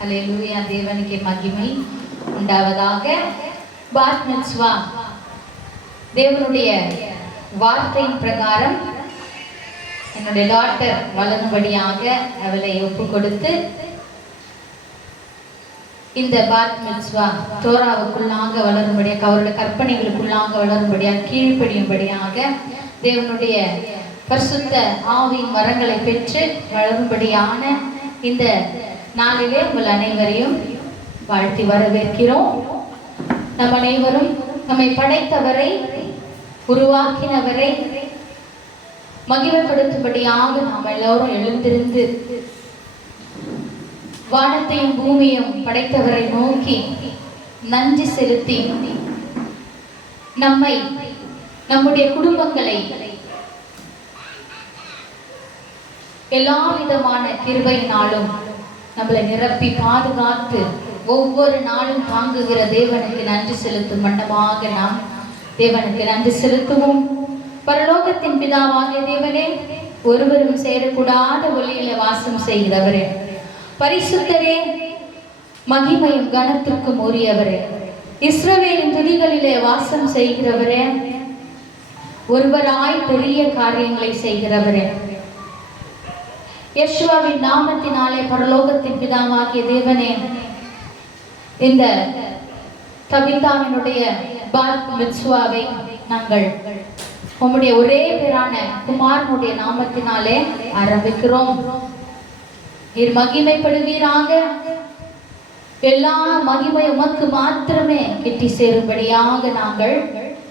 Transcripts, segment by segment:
ஹல்லேலூயா. தேவனுக்கு மகிமை உண்டாவதாக. பாத் மித்வா தேவனுடைய வார்த்தையின் பிரகாரம் என்னுடைய டாட்டர் வளரும்படியாக அவளை ஒப்பு கொடுத்து இந்த பாத் மித்வா தோராவுக்குள்ளாக வளரும்படியாக, அவருடைய கற்பனைகளுக்குள்ளாக வளரும்படியாக, கீழ்ப்படியும்படியாக, தேவனுடைய பரிசுத்த ஆவியின் வரங்களை பெற்று வளரும்படியான இந்த நாளிலே உங்கள் அனைவரையும் வாழ்த்தி வரவேற்கிறோம். நம் அனைவரும் நம்மை படைத்தவரை, உருவாக்கினவரை மகிமைப்படுத்தும்படியாக நாம் எல்லோரும் எழுந்திருந்து வானத்தையும் பூமியும் படைத்தவரை நோக்கி நன்றி செலுத்தி நம்மை, நம்முடைய குடும்பங்களை எல்லா விதமான கிருபையினாலும் நம்மளை நிரப்பி பாதுகாத்து ஒவ்வொரு நாளும் தாங்குகிற தேவனுக்கு நன்றி செலுத்தும் வண்ணமாக நாம் தேவனுக்கு நன்றி செலுத்துவோம். பரலோகத்தின் பிதாவாகிய தேவனே, ஒருவரும் சேரக்கூடாத ஒளியில வாசம் செய்கிறவரே, பரிசுத்தரே, மகிமையும் கனத்திற்கும் உரியவரே, இஸ்ரவேலின் துதிகளிலே வாசம் செய்கிறவரே, ஒருவராய் பெரிய காரியங்களை செய்கிறவரே, யெஷுவாவின் நாமத்தினாலே பரலோகத்தின் பிதாவாகிய தேவனே, இந்த தபிதாவினுடைய பாத் மித்வாவை நாங்கள் உம்முடைய ஒரே பேரான குமாரனுடைய நாமத்தினாலே ஆரம்பிக்கிறோம். நீர் மகிமைப்படுவீராக. எல்லா மகிமை உமக்கு மாத்திரமே கிட்டி சேரும்படியாக நாங்கள்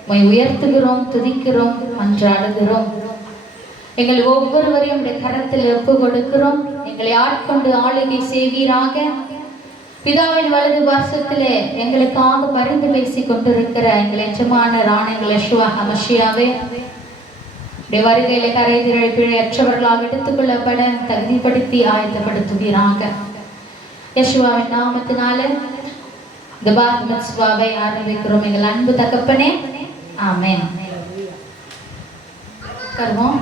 உம்மை உயர்த்துகிறோம், துதிக்கிறோம், மன்றாடுகிறோம். எங்கள் ஒவ்வொருவரையும் கரத்தில் ஒப்பு கொடுக்கிறோம். எங்களை ஆட்கொண்டு ஆளுகை செய்வீராக. பிதாவின் வலது பாசத்திலே எங்களுக்காக பரிந்து பேசி கொண்டிருக்கிற எங்கள் எஜமான ராணங்கள் யெஷுவா ஹமஷியாவே, வருகையில கரை திரள் பிழையற்றவர்களாக எடுத்துக்கொள்ளப்பட தகுதிப்படுத்தி ஆயத்தப்படுத்துவீராக. யெஷுவாவின் நாமத்தினால இந்த பாத் மித்வாவை ஆரம்பிக்கிறோம் எங்கள் அன்பு தகப்பனே. ஆமென். கர்வம்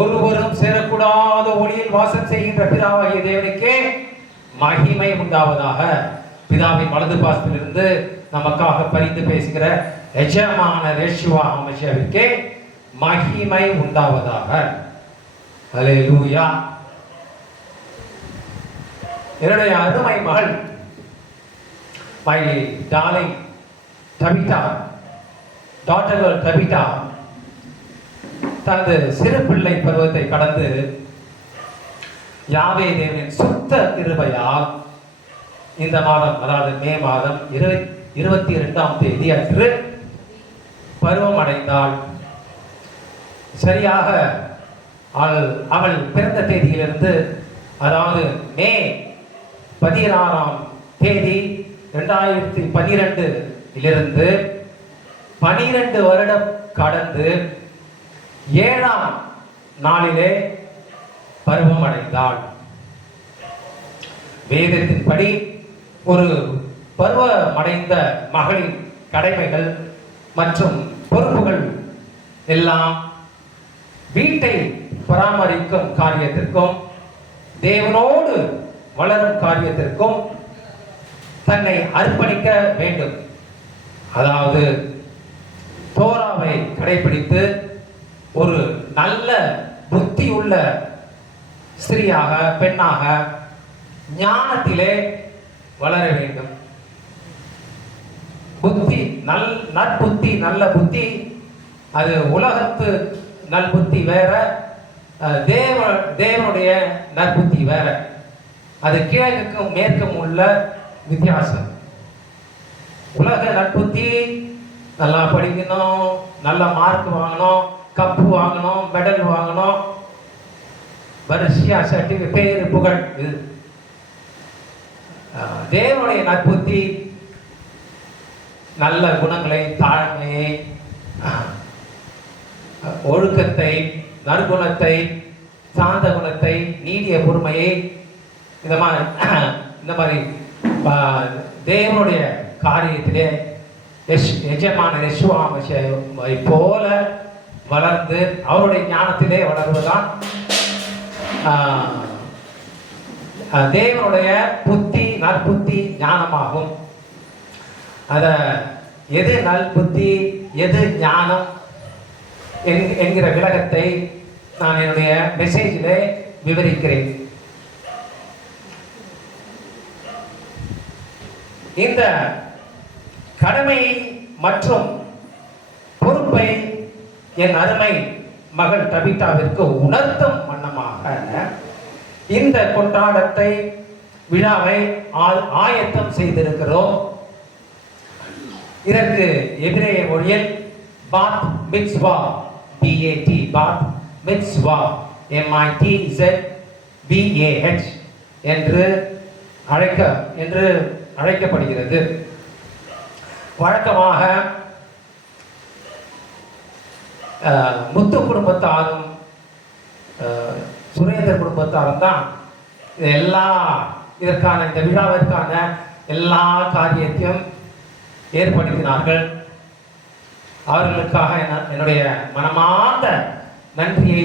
ஒருவரும் சேரக்கூடாத ஒளியில் வாசம் செய்கின்ற பிதாவாகிய தேவனுக்கே மகிமை உண்டாவதாக. பிதாவின் வலது பாசத்திலிருந்து நமக்காக பரிந்து பேசுகிற எஜமான யெஷுவா ஹமஷியாவுக்கே மகிமை உண்டாவதாக. ஹல்லேலூயா. என்னுடைய அருமை மகள், my darling Tabitha, daughter Tabitha, தனது சிறு பிள்ளை பருவத்தை கடந்து யாவே தேவனின் சுத்த கிருபையால் இந்த மாதம், அதாவது மே மாதம் 22ஆம் தேதி அன்று பருவம் அடைந்தாள். சரியாக அவள் பிறந்த தேதியிலிருந்து, அதாவது மே 16ஆம் தேதி 2012 12 வருடம் கடந்து 7ஆம் நாளிலே பருவம் அடைந்தாள். வேதத்தின்படி ஒரு பருவமடைந்த மகளின் கடமைகள் மற்றும் பொறுப்புகள் எல்லாம் வீட்டை பராமரிக்கும் காரியத்திற்கும் தேவனோடு வளரும் காரியத்திற்கும் தன்னை அர்ப்பணிக்க வேண்டும். அதாவது தோராவை கடைபிடித்து ஒரு நல்ல புத்தி உள்ள ஸ்திரீயாக, பெண்ணாக ஞானத்திலே வளர வேண்டும். புத்தி, நற்புத்தி, நல்ல புத்தி, அது உலகத்து நல்புத்தி வேற, தேவனுடைய நற்புத்தி வேற. அது கிழக்குக்கும் மேற்கும் உள்ள வித்தியாசம். உலக நற்புத்தி நல்லா படிக்கணும், நல்ல மார்க் வாங்கணும், கப்பு வாங்கணும், மெடல் வாங்கணும், வரிசையா சர்டிஃபிகேட், பேரு, புகழ். இது தேவனுடைய நற்புத்தி நல்ல குணங்களை, தாழ்மையை, ஒழுக்கத்தை, நற்குணத்தை, சாந்த குணத்தை, நீடிய பொறுமையை, இந்த மாதிரி தேவனுடைய காரியத்திலே எஜமான யெஷுவாவை போல வளர்ந்து அவருடைய ஞானத்திலே வளர்வதுதான் தேவனுடைய புத்தி, நற்புத்தி, ஞானமாகும். அத எது நல்புத்தி, எது ஞானம் என்கிற விளக்கத்தை நான் என்னுடைய மெசேஜிலே விவரிக்கிறேன். இந்த கடமை மற்றும் பொறுப்பை என் அருமை மகள் தபிதாவிற்கு உணர்த்தும் வண்ணமாக இந்த கொண்டாட்டத்தை, விழாவை ஆயத்தம் செய்திருக்கிறோம். இதற்கு எபிரேய மொழியில் பாத் மிட்ஸ்வா, BAT, பாத் மிட்ஸ்வா, MITZVAH என்று அழைக்கப்படுகிறது. வழக்கமாக முத்து குடும்பத்தாரும் சுரேந்தர் குடும்பத்தாரும் தான் இதற்கான இந்த விழாவிற்கான எல்லா காரியத்தையும் ஏற்படுத்தினார்கள். அவர்களுக்காக என்னுடைய மனமார்ந்த நன்றியை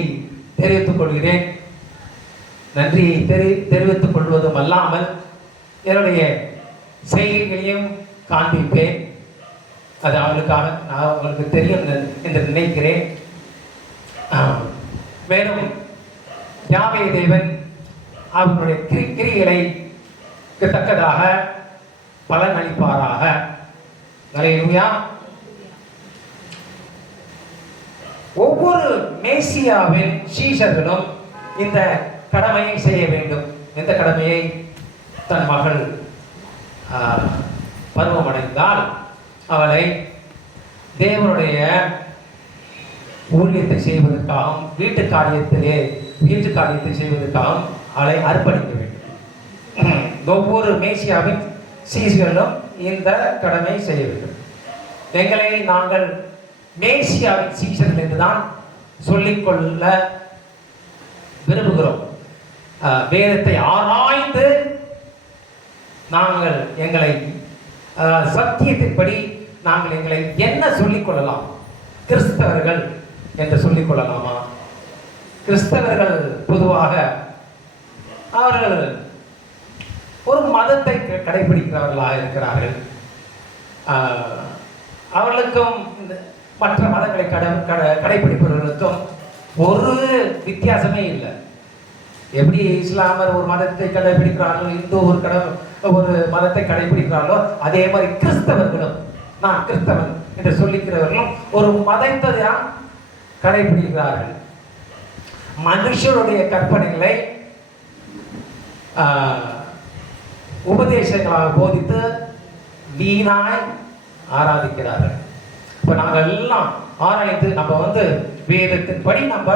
தெரிவித்துக் கொள்கிறேன். நன்றியை தெரிவித்துக் கொள்வதும் அல்லாமல் என்னுடைய செய்கைகளையும் காண்பிப்பேன். அது அவங்களுக்கு தெரியும் என்று நினைக்கிறேன். மேலும் யாவே தேவன் அவர்களுடைய கிரிகளை தக்கதாக பலன் அளிப்பாராக. அல்லேலூயா. ஒவ்வொரு மேசியாவின் சீஷர்களும் இந்த கடமையை செய்ய வேண்டும். இந்த கடமையை தன் மகள் பருவமடைந்தால் அவளை தேவனுடைய ஊழியத்தை செய்வதற்காகவும் வீட்டு காரியத்தை செய்வதற்காகவும் அவளை அர்ப்பணிக்க வேண்டும். ஒவ்வொரு மேசியாவின் சீஷர்களும் இந்த கடமை செய்ய வேண்டும். எங்களை நாங்கள் மேசியாவின் சீஷர்கள் என்றுதான் சொல்லிக்கொள்ள விரும்புகிறோம். வேதத்தை ஆராய்ந்து நாங்கள் எங்களை சத்தியத்தின்படி நாங்கள் எங்களை என்ன சொல்லிக் கொள்ளலாம்? கிறிஸ்தவர்கள் என்று சொல்லிக் கொள்ளலாமா? கிறிஸ்தவர்கள் பொதுவாக அவர்கள் ஒரு மதத்தை கடைபிடிக்கிறவர்களாக இருக்கிறார்கள். அவர்களுக்கும் மற்ற மதங்களை கடைபிடிப்பவர்களுக்கும் ஒரு வித்தியாசமே இல்லை. எப்படி இஸ்லாமர் ஒரு மதத்தை கடைபிடிக்கிறார்களோ, இந்து ஒரு மதத்தை கடைபிடிக்கிறார்களோ, அதே மாதிரி கிறிஸ்தவர்களும், நான் கிறிஸ்தவன் என்று சொல்லிக்கிறவர்களும் ஒரு மதத்தை தான் கடைபிடிக்கிறார்கள். மனுஷருடைய கற்பனைகளை உபதேசங்களாக போதித்து வீணாய் ஆராதிக்கிறார்கள். இப்ப நாங்கள் எல்லாம் ஆராய்ந்து நம்ம வேதத்தின் படி நம்ம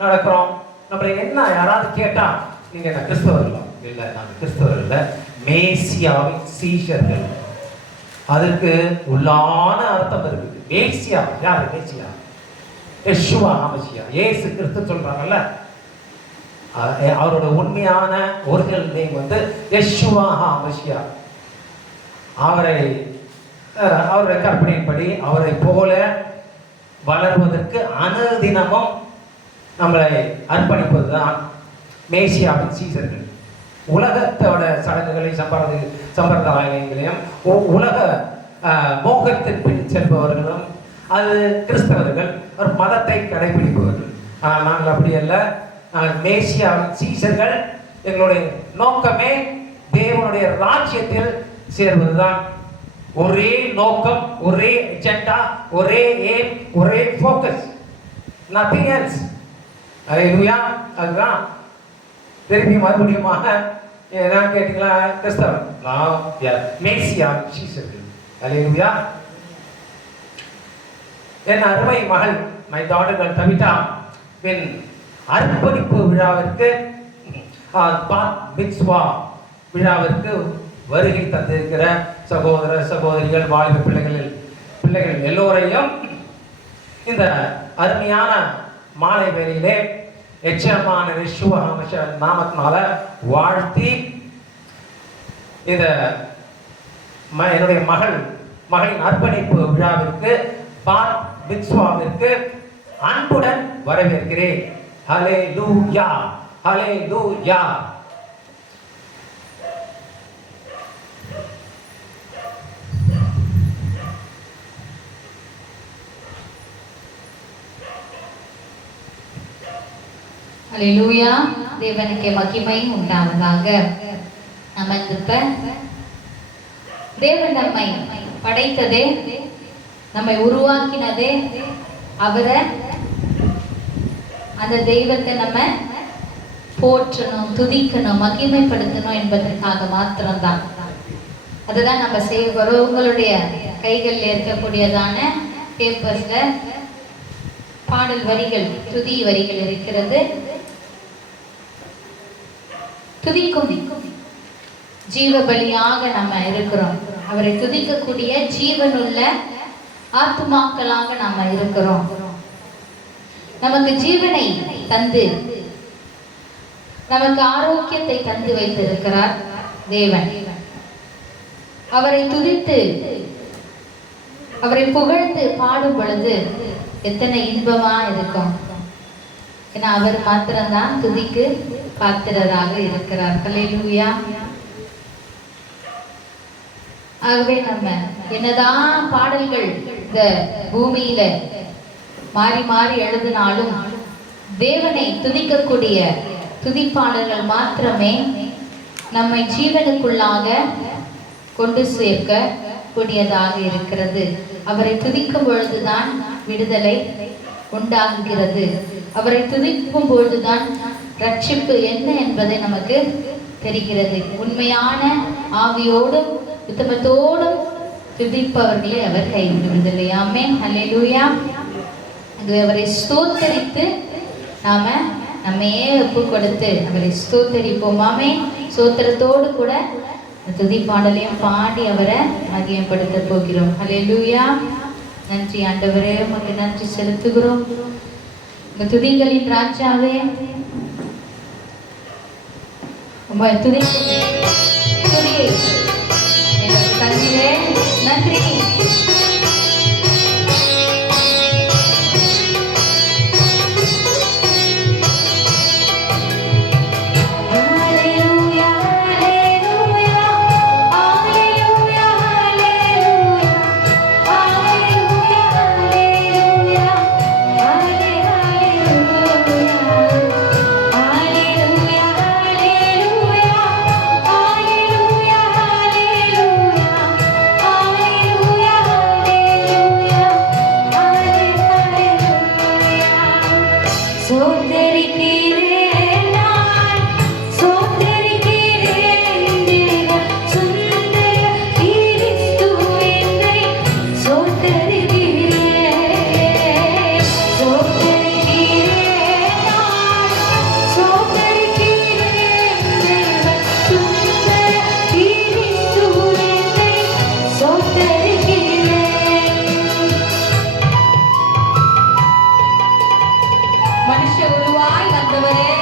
நடக்கிறோம். நம்மளை என்ன யாராவது கேட்டா நீங்க என்ன கிறிஸ்தவர்களா? இல்லை, நாங்கள் கிறிஸ்தவர் இல்லை, மேசியாவின் சீஷர்கள். அதற்கு உள்ளான அர்த்தம் இருக்குது. மேசியா யாரு? மேசியா யெஷுவா ஹமஷியா, இயேசு கிறிஸ்து சொல்றாங்கல்ல. அவரோட உண்மையான ஒரிஜினல் நேம் யெஷுவா ஹமஷியா. அவருடைய கற்பனையின்படி அவரை போல வளர்வதற்கு அனுதினமும் நம்மளை அர்ப்பணிப்பதுதான் மேசியாவின் சீஷர்கள். உலகத்தோட சடங்குகளை சம்பிரதாயங்களையும் உலக மோகத்தின் பின் செல்பவர்களும் அது கிறிஸ்தவர்கள், ஒரு மதத்தை கடைபிடிப்பவர்கள். ஆனால் நாங்கள் அப்படி அல்ல. நாங்கள் மேசியாவின் சீஷர்கள். எங்களுடைய நோக்கமே தேவனுடைய ராஜ்யத்தில் சேர்வதுதான். ஒரே நோக்கம், ஒரே அஜெண்டா, ஒரே எய்ம், ஒரே ஃபோக்கஸ், நத்திங் எல்ஸ். அல்லேலூயா. அதுதான் திருப்பி மறுபடியுமாக என்ன கேட்டீங்களா? கிறிஸ்தவன், நான் மேசியா சீஷர்கள். அல்லேலூயா. என் அருமை மகள் மை டாட்டர் தபிதா பின் அர்ப்பணிப்பு விழாவிற்கு விழாவிற்கு வருகை தந்திருக்கிற சகோதர சகோதரிகள், வாலிப பிள்ளைகள் எல்லோரையும் இந்த அருமையான மாலை வேளையிலே எச்சமான யெஷுவா நாமத்தினால வாழ்த்தி இந்த என்னுடைய மகளின் அர்ப்பணிப்பு விழாவிற்கு பாத் மித்வாவிற்கு அன்புடன் வரவேற்கிறேன். ஹல்லேலூயா, ஹல்லேலூயா. ஹல்லேலூயா. தேவனுக்கு மகிமை உண்டாவதாக. நம்ம இப்ப தேவன் நம்மை படைத்ததே, நம்மை உருவாக்கினதே அவரை, அந்த தெய்வத்தை நம்ம போற்றணும், துதிக்கணும், மகிமைப்படுத்தணும் என்பதற்காக மாத்திரம்தான். அதுதான் நம்ம செய்ய போறோம். உங்களுடைய கைகளில் இருக்கக்கூடியதான பேப்பர்ஸ்ல பாடல் வரிகள், துதி வரிகள் இருக்கிறது. துதிக்கும் ஜீவ பலியாக நம்ம இருக்கிறோம். அவரை துதிக்கக்கூடிய ஜீவனுள்ள ஆத்துமாக்களாக நாம இருக்கிறோம். நமக்கு ஜீவனை தந்து, நமக்கு ஆரோக்கியத்தை தந்து வைத்திருக்கிறார் தேவன். அவரை துதித்து, அவரை புகழ்ந்து பாடும் பொழுது எத்தனை இன்பமா இருக்கும். ஏன்னா அவர் மாத்திரம்தான் துதிக்கு பாத்திரராக இருக்கிறார். ஹல்லேலூயா. ஆகவே நம்ம என்னதான் பாடல்கள் இந்த பூமியில மாறி மாறி எழுதினாலும் தேவனை துதிக்கக்கூடிய துதிப்பாளர்கள் மாத்திரமே நம்மை ஜீவனுக்குள்ளாக கொண்டு சேர்க்க கூடியதாக இருக்கிறது. அவரை துதிக்கும் பொழுதுதான் விடுதலை உண்டாகுகிறது. அவரை துதிக்கும் பொழுதுதான் ரட்சிப்பு என்ன என்பதை நமக்கு தெரிகிறது. உண்மையான ஆவியோடும் உத்தமத்தோடும் துதிப்பவர்களை அவர் கைவிடுவதில்லை. ஆமென், ஹல்லேலூயா. அவரை ஸ்தோத்தரித்து நாம நம்மையே ஒப்பு கொடுத்து அவரை ஸ்தோத்தரிப்போம். ஆமென். ஸ்தோத்திரத்தோடு கூட துதி பாடலையும் பாடி அவரை மகிமைப்படுத்த போகிறோம். ஹல்லேலூயா. நன்றி ஆண்டவரே, உமக்கு நன்றி செலுத்துகிறோம். உங்க துதிகளின் ராஜாவே, உங்க துதியை தந்திரே நன்றி. மனுஷ உருவாய் வந்தவரே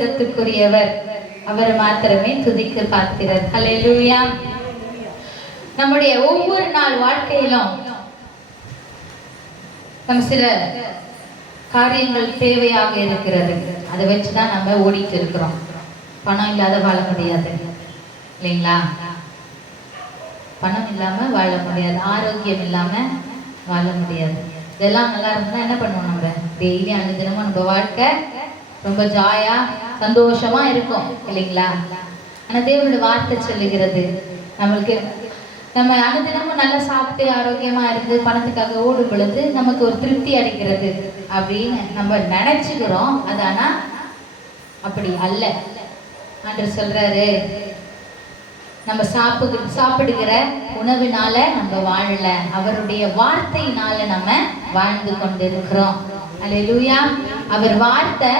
ஸ்தோத்திரத்துக்குரியவர். அவர் மாத்திரமே துதிக்கு பாத்திரர். ஹல்லேலூயா. நம்முடைய ஒவ்வொரு நாள் வாழ்க்கையிலும் நம்ம சில காரியங்கள் தேவையாக இருக்கிறது. அதை வச்சுதான் நம்ம ஓடிட்டு இருக்கிறோம். பணம் இல்லாத வாழ முடியாது இல்லைங்களா? பணம் இல்லாம வாழ முடியாது, ஆரோக்கியம் இல்லாம வாழ முடியாது. இதெல்லாம் நல்லா இருந்தா என்ன பண்ணுவோம்? நம்ம டெய்லி அனுதினமும் நம்ம வாழ்க்கை ரொம்ப ஜாயா சந்தோஷமா இருக்கும் இல்லைங்களா? ஆனா தேவனுடைய வார்த்தை சொல்லுகிறது, நம்மளுக்கு நம்ம அனுதினமும் நல்லா சாப்பிட்டு ஆரோக்கியமா இருந்து பணத்துக்காக ஓடும் பொழுது நமக்கு ஒரு திருப்தி அடைக்கிறது அப்படின்னு நம்ம நினைச்சுக்கிறோம். அது ஆனா அப்படி அல்ல. ஆண்டவர் சொல்றாரு, நம்ம சாப்பிடுகிற உணவினால நம்ம வாழல, அவருடைய வார்த்தையினால நம்ம வாழ்ந்து கொண்டிருக்கிறோம். அல்லேலூயா. அவர் வார்த்தை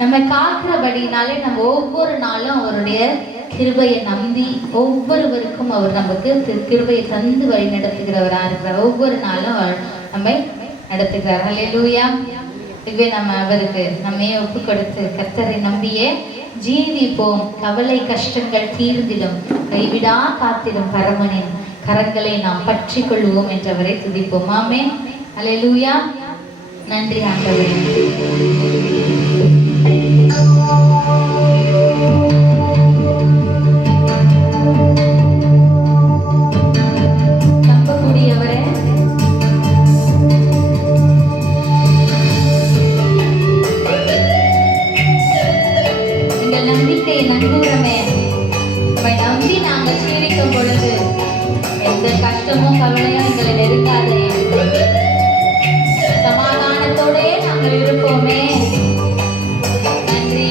நம்ம காக்கிறபடினாலே நம்ம ஒவ்வொரு நாளும் அவருடைய கிருபையை நம்பி ஒவ்வொருவருக்கும் அவர் நமக்கு கிருபையை தந்து வழி நடத்துகிறவராக இருக்கிறார். ஒவ்வொரு நாளும் நம்மை நடத்துகிறார். அல்லேலூயா. இதுவே நம்ம அவருக்கு நம்மையே ஒப்பு கொடுத்து கர்த்தரை நம்பியே ஜீவிப்போம். கவலை கஷ்டங்கள் தீர்ந்திடும், கைவிடா காத்திடும் பரமனின் கரங்களை நாம் பற்றி கொள்வோம் என்றவரை துதிப்போம். ஆமென். அல்லேலூயா. நன்றி ஆண்டவரே. கஷ்டமும் கவலையும் எங்களை நெருங்காதே, சமாதானத்தோடே நாங்கள் இருப்போமே. நன்றி.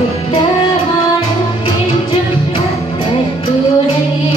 உத்தமான என்றும் கர்த்தர்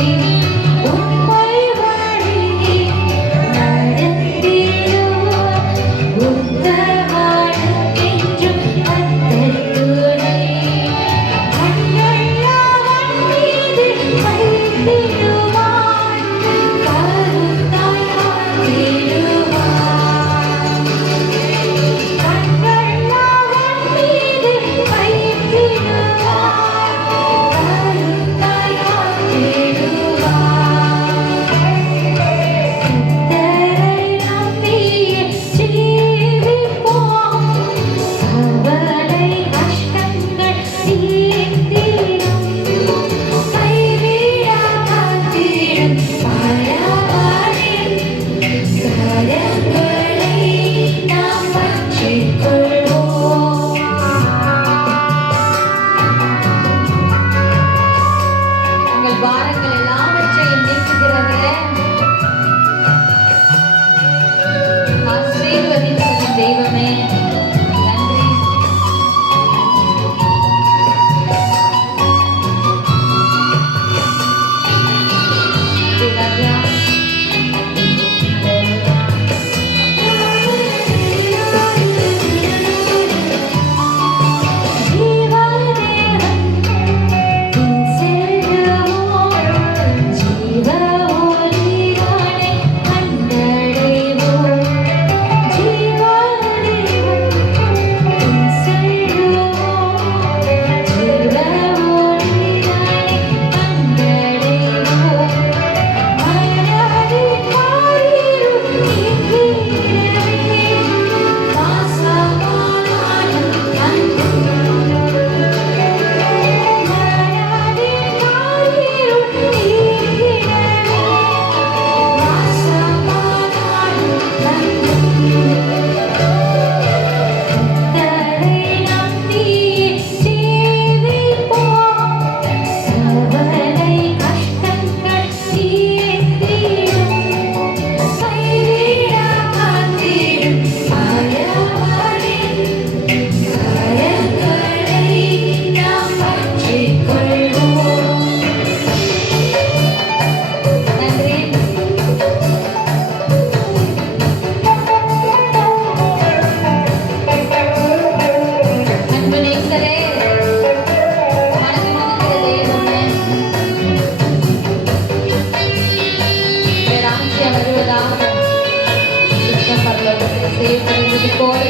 செய்யப்படுகிறது போல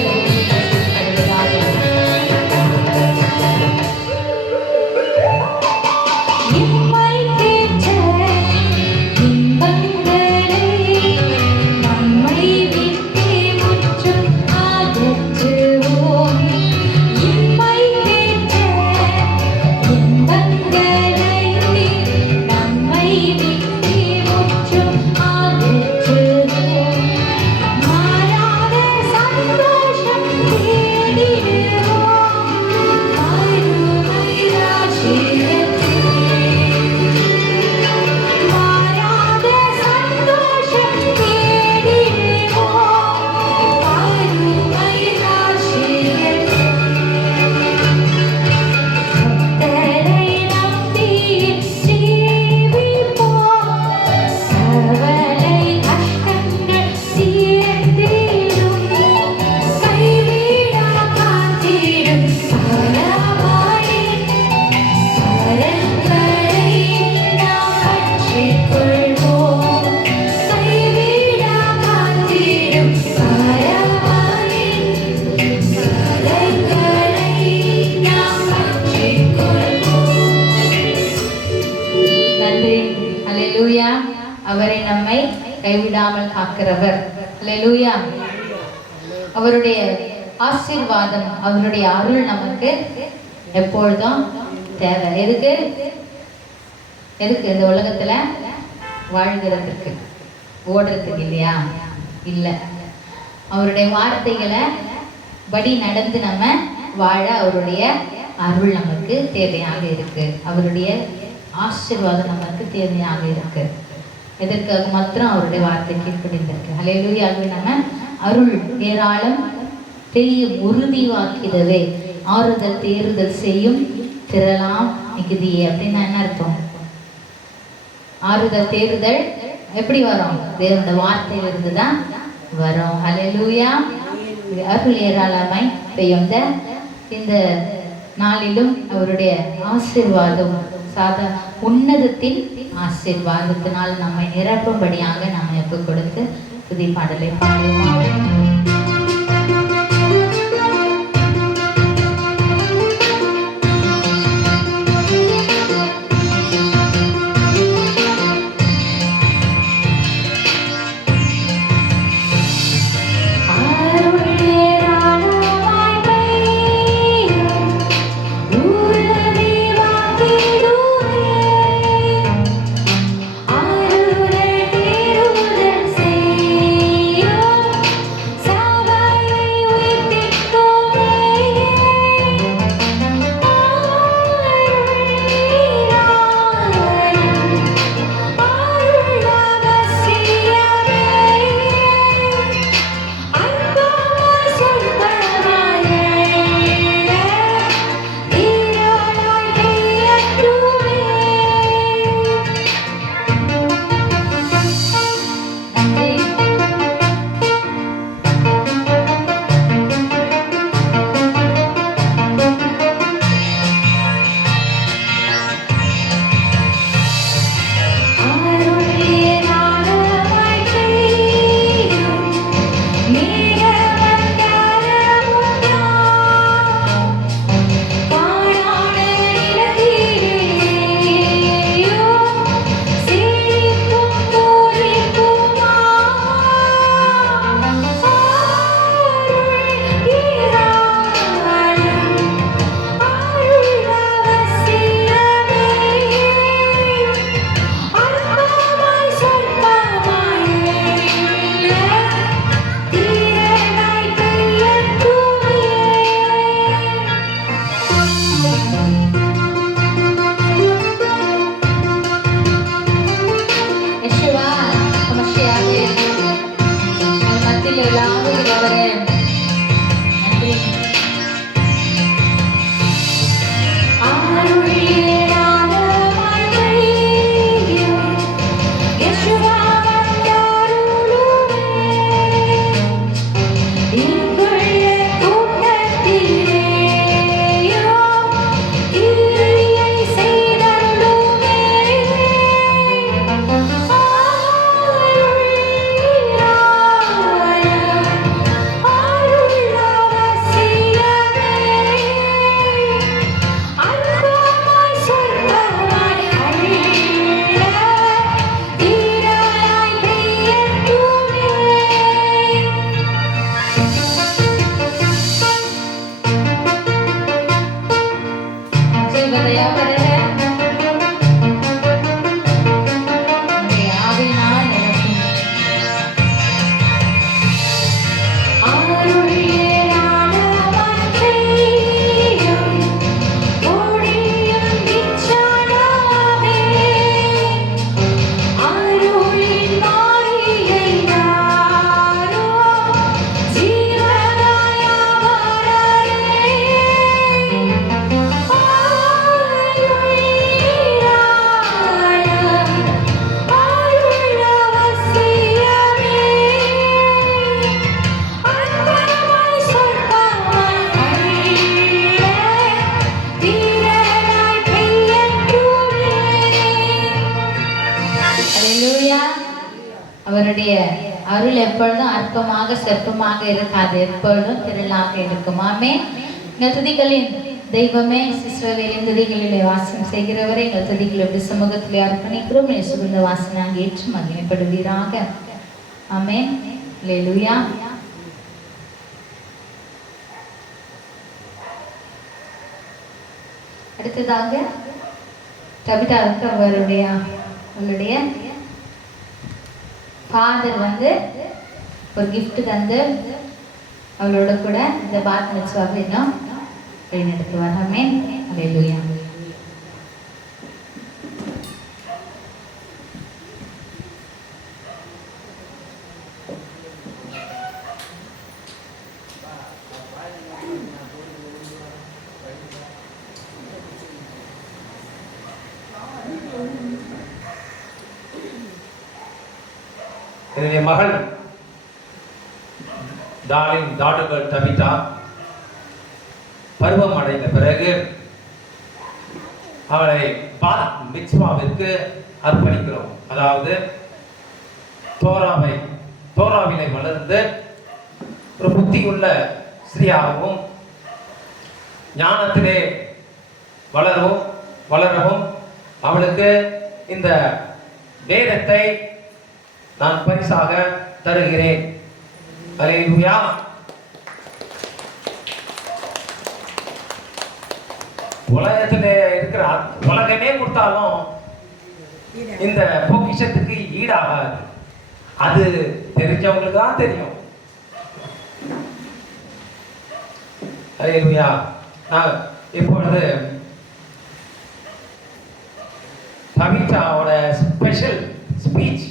அவரை நம்மை கைவிடாமல் காக்கிறவர். அல்லேலூயா. அவருடைய ஆசீர்வாதம், அவருடைய அருள் நமக்கு எப்பொழுதும் தேவை. எதுக்கு எதுக்கு இந்த உலகத்துல வாழ்கிறதுக்கு, ஓடுறதுக்கு இல்லையா? இல்ல, அவருடைய வார்த்தைகளை படி நடந்து நம்ம வாழ அவருடைய அருள் நமக்கு தேவையாக இருக்கு. அவருடைய ஆசீர்வாதம் நமக்கு தேவையாக இருக்கு. எதற்காக மாத்திரம் அவருடைய வார்த்தை கீழ்ப்படிந்திருக்கு. அல்லேலூயா. நம்ம அருள் ஏராளம் பெரியும் உறுதிவாக்கிடவே ஆறுதல் தேறுதல் செய்யும் திரளாம் மிகுதியே. அப்படின்னா என்ன அர்த்தம்? ஆறுதல் தேறுதல் எப்படி வரும்? தேவனுடைய வார்த்தையில இருந்துதான் வரும். அல்லேலூயா. அருள் ஏராளமாய் பெய்யும். இந்த நாளிலும் அவருடைய ஆசீர்வாதம் சாதா உன்னதத்தின் ஆசீர்வாதத்தினால் நம்மை நிரப்பும்படியாக நம்ம எப்ப கொடுத்து புதிய பாடலை பாடுவோம். அவருடைய அருள் எப்பொழுதும் அற்பமாக செப்பமாக இருக்காது, எப்பொழுதும் திரளாக இருக்கும். ஆமென். எங்கள் துதிகளின் தெய்வமே, சிஸ்ரவேலின் துதிகளிலே வாசம் செய்கிறவரை எங்கள் துதிகளை எப்படி சமூகத்திலே அர்ப்பணிக்கிறோம். சுகுந்த வாசனாக ஏற்று மகிமைப்படுவீராக. ஆமென். அல்லேலூயா. அடுத்ததாக கவிதாவுக்கு அவருடைய ஃபாதர் ஒரு gift தந்து அவளோட கூட இந்த பாத் மிட்ஸ்வாவை இன்னும் வழிநடத்துவார். ஆமென். அல்லேலூயா. என்னுடைய மகள் டாக்டர் தபிதா பருவம் அடைந்த பிறகு அவளை பாத் மிட்ஸ்வாவிற்கு அர்ப்பணிக்கிறோம். அதாவது தோராவினை வளர்ந்து ஒரு புத்தியுள்ள ஸ்திரீயாகவும் ஞானத்திலே வளரவும் அவளுக்கு இந்த வேதத்தை நான் பரிசாக தருகிறேன். அல்லேலூயா. உலகத்திலே இருக்கிற உலகமே கொடுத்தாலும் இந்த பொக்கிஷத்துக்கு ஈடாகாது. அது தெரிஞ்சவங்களுக்கு தான் தெரியும். அல்லேலூயா. நான் இப்பொழுது கவிதாவோட ஸ்பெஷல் ஸ்பீச்,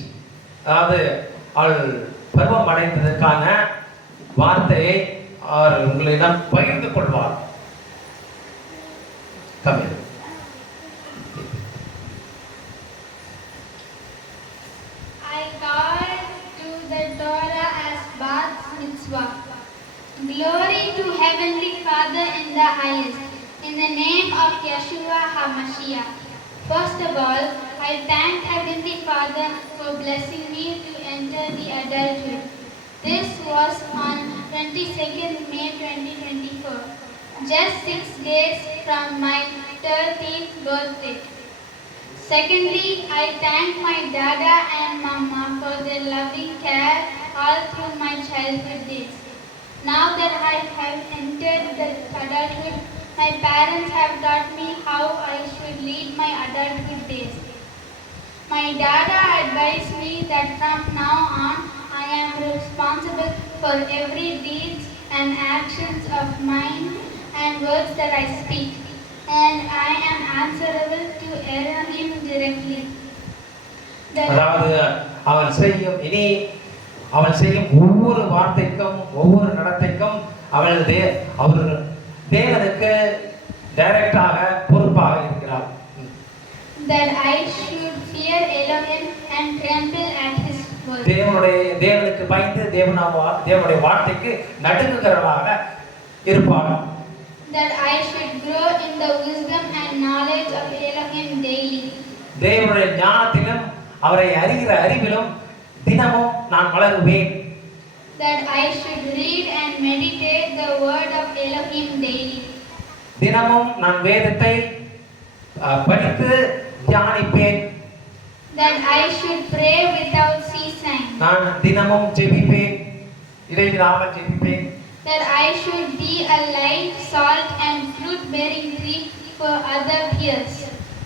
அதாவது அவள் பருவம் அடைந்ததற்கான வார்த்தையை அவர் உங்களிடம் பகிர்ந்து கொள்வார். Tamil. I call to the Torah as Bat Mitzvah. Glory to Heavenly Father in the highest, in the name of Yeshua HaMashiach. First of all, I thank Heavenly Father for blessing me to enter the adulthood. This was on 22nd May 2024, just 6 days from my 13th birthday. Secondly, I thank my dada and mama for their loving care all through my childhood days. Now that I have entered the adulthood, my parents have taught me how I should lead my adulthood days. My dada advised me that from now on, I am responsible for every deeds and actions of mine and words that I speak, and I am answerable to Elohim directly. அதாவது அவள் செய்யும் ஒவ்வொரு வார்த்தைக்கும் ஒவ்வொரு நடத்தைக்கும் அவர் தேவனுக்கு டைரக்டாக பொறுப்பாக இருக்கிறார். That I should fear Elohim and tremble at his word. தேவனுக்கு பயந்து தேவனுடைய வார்த்தைக்கு நடுங்குகிறவளாக இருப்பாள். That I should grow in the wisdom and knowledge of Elohim daily. தேவனுடைய ஞானத்திலும் அவரை அறிகிற அறிவிலும் தினமும் நான் வளருவேன். That I should read and meditate the word of Elohim daily. தினமும் நான் வேதத்தை படித்து தியானிப்பேன். That I should pray without ceasing. நான் தினமும் ஜெபிப்பேன், இறைவனாமல் ஜெபிப்பேன். That I should be a light, salt and fruit-bearing tree for other peers.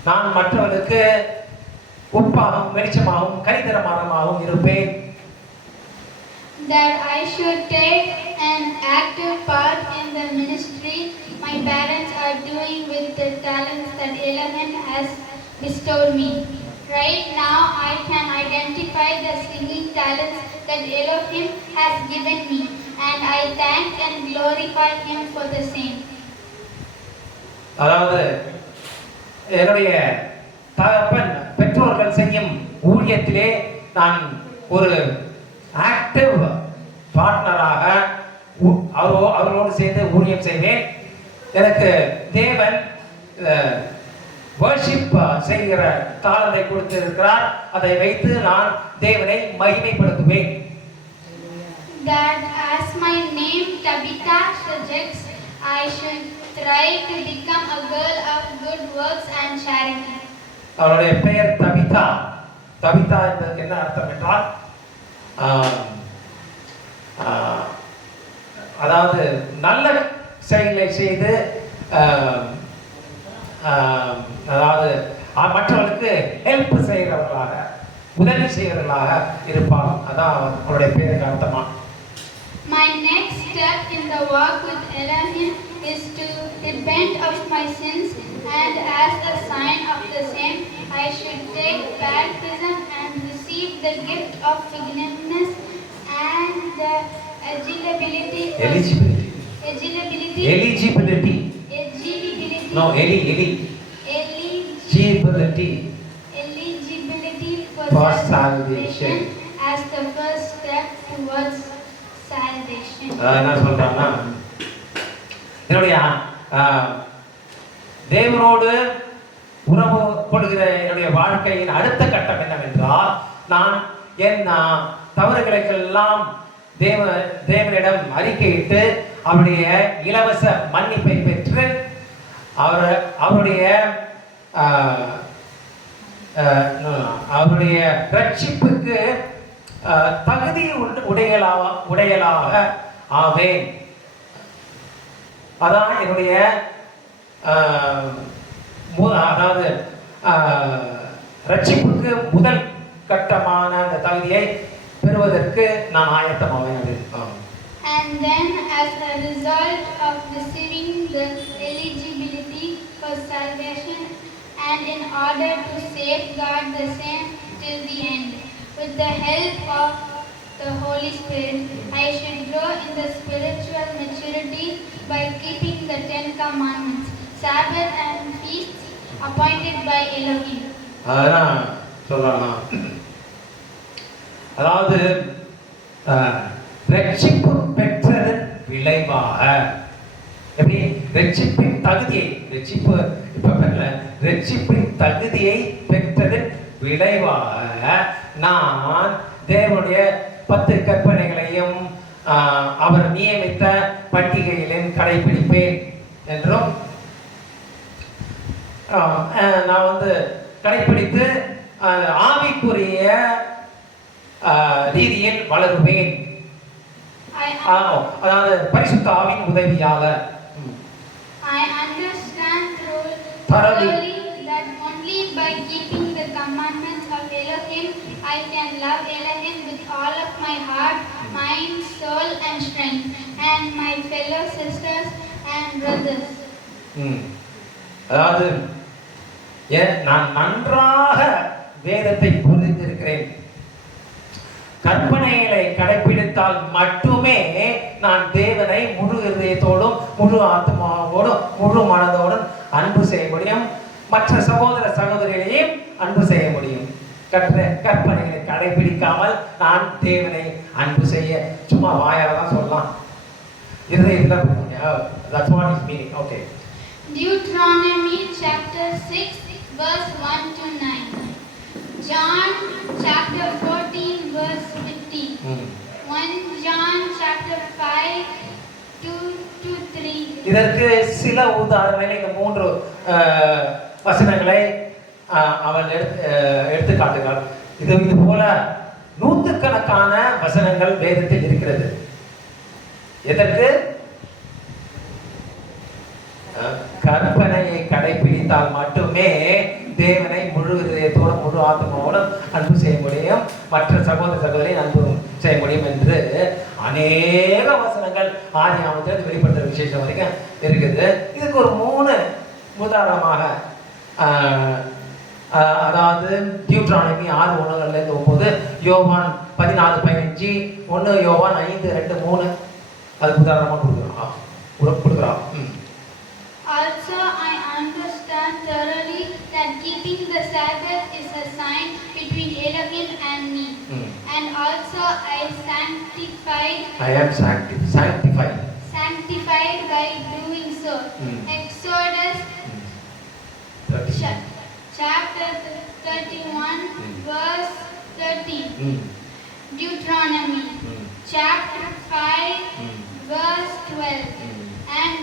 நான் மற்றவர்களுக்கு உப்பாகவும் வெளிச்சமாகவும் கனிதர மரமாகவும் இருப்பேன். that I should take an active part in the ministry my parents are doing with the talents that Elohim has bestowed me. Right now, I can identify the singing talents that Elohim has given me, and I thank and glorify Him for the same. அதாவது என்னுடைய தகப்பன் பெற்றோர்கள் செய்யும் ஊழியத்திலே நான் ஒரு active பார்ட்னராக அவர்களோடு சேர்ந்து ஊழியம் செய்வேன். எனக்கு தேவன் வர்ஷிப் செய்கிற காலத்தை கொடுத்திருக்கிறார். அதை வைத்து நான் தேவனை மகிமைப்படுத்துவேன். That as my name Tabitha suggests, I should try to become a girl of good works and charity. அவருடைய பெயர் தபிதா. தபிதா என்பதற்கு என்ன அர்த்தம் என்றால் அதாவது நல்ல செயலை செய்து அதாவது மற்றவர்களுக்கு ஹெல்ப் செய்கிறவர்களாக உதவி செய்கிறவர்களாக இருப்பாங்க. அதான் அவருடைய பேருக்கு அர்த்தமா. My next step in the walk with Elohim is to repent of my sins, and as a sign of the same, I should take baptism and receive the gift of forgiveness and the eligibility. No, eligibility for salvation as the first step towards salvation. என்ன சொல்றாங்கன்னா என்னுடைய தேவனோடு உறவு கொள்கிற என்னுடைய வாழ்க்கையின் அடுத்த கட்டம் என்னவென்றால் நான் என் தவறுகளுக்கெல்லாம் தேவனிடம் அறிக்கையிட்டு அவருடைய இலவச மன்னிப்பை பெற்று அவருடைய ரட்சிப்புக்கு தகுதி உடையலாக ஆவேன். அதான் என்னுடைய அதாவது ரட்சிப்புக்கு முதல் கட்டமான அந்த தகுதியை பெறுவதற்கு நான் ஆயத்தமாவேன். And then, as a result of receiving the eligibility for salvation, and in order to safeguard the same till the end, with the help of the Holy Spirit, I should grow in the spiritual maturity by keeping the 10 Commandments, Sabbath and feasts appointed by Elohim. அதான் சொல்லலாம். அதாவது ரட்சிப்பு பெற்றதன் விளைவாக எப்படி ரட்சிப்பின் தகுதியை ரட்சிப்பின் தகுதியை பெற்றதன் விளைவாக நான் தேவனுடைய 10 கற்பனைகளையும் அவர் நியமித்த பண்டிகைகளையும் கடைபிடிப்பேன் என்றும் நான் கடைபிடித்து ஆவிக்குரிய ரீதியில் வளருவேன். அதாவது பரிசுத்த ஆவியின் உதவியால I understand thoroughly that only by keeping the commandments of Elohim I can love Elohim with all of my heart, mind, soul and strength, and my fellow sisters and brothers. அதாவது நான் நன்றாக வேதத்தை புரிந்திருக்கிறேன். கற்பனைகளை கடைபிடித்தால் மட்டுமே நான் தேவனை முழு இதயத்தோடும் முழு ஆத்மாவோடும் முழு மனதோடும் அன்பு செய்ய முடியும். மற்ற சகோதர சகோதரிகளையும் அன்பு செய்ய முடியும். கற்பனைகளை கடைபிடிக்காமல் நான் தேவனை அன்பு செய்ய சும்மா வாயால தான் சொல்லலாம். That's what is meaning. Okay. Deuteronomy chapter 6 verse 1 to 9. John chapter 14 verse 15. 1 John chapter 5 2 to 3. இதற்கு சில உதாரணங்களை இந்த 3 வசனங்களை அவள் எடுத்து காட்டுகிறாள். இது போல நூற்றுக்கணக்கான வசனங்கள் வேதத்தில் இருக்கிறது. எதற்கு? கற்பனையை கடைபிடித்தால் மட்டுமே தேவனை முழு இதயத்தோடு முழு ஆத்மாவோடு அன்பு செய்ய முடியும், மற்ற சகோதர சகோதரியை அன்பு செய்ய முடியும் என்று அநேக வசனங்கள் ஆதியாகமத்திலிருந்து வெளிப்படுத்துற விசேஷம் வரைக்கும் இருக்குது. இதுக்கு ஒரு 3 உதாரணமாக அதாவது டியூட்ரானமி 6:1-9, யோவான் 14:15, 1 யோவான் 5:2-3 அதுக்கு உதாரணமாக கொடுக்குறான். Also, I understand thoroughly that keeping the Sabbath is a sign between Elohim and me. And also, I am sanctified by doing so. Exodus chapter 31, verse 13. Deuteronomy chapter 5, verse 12. And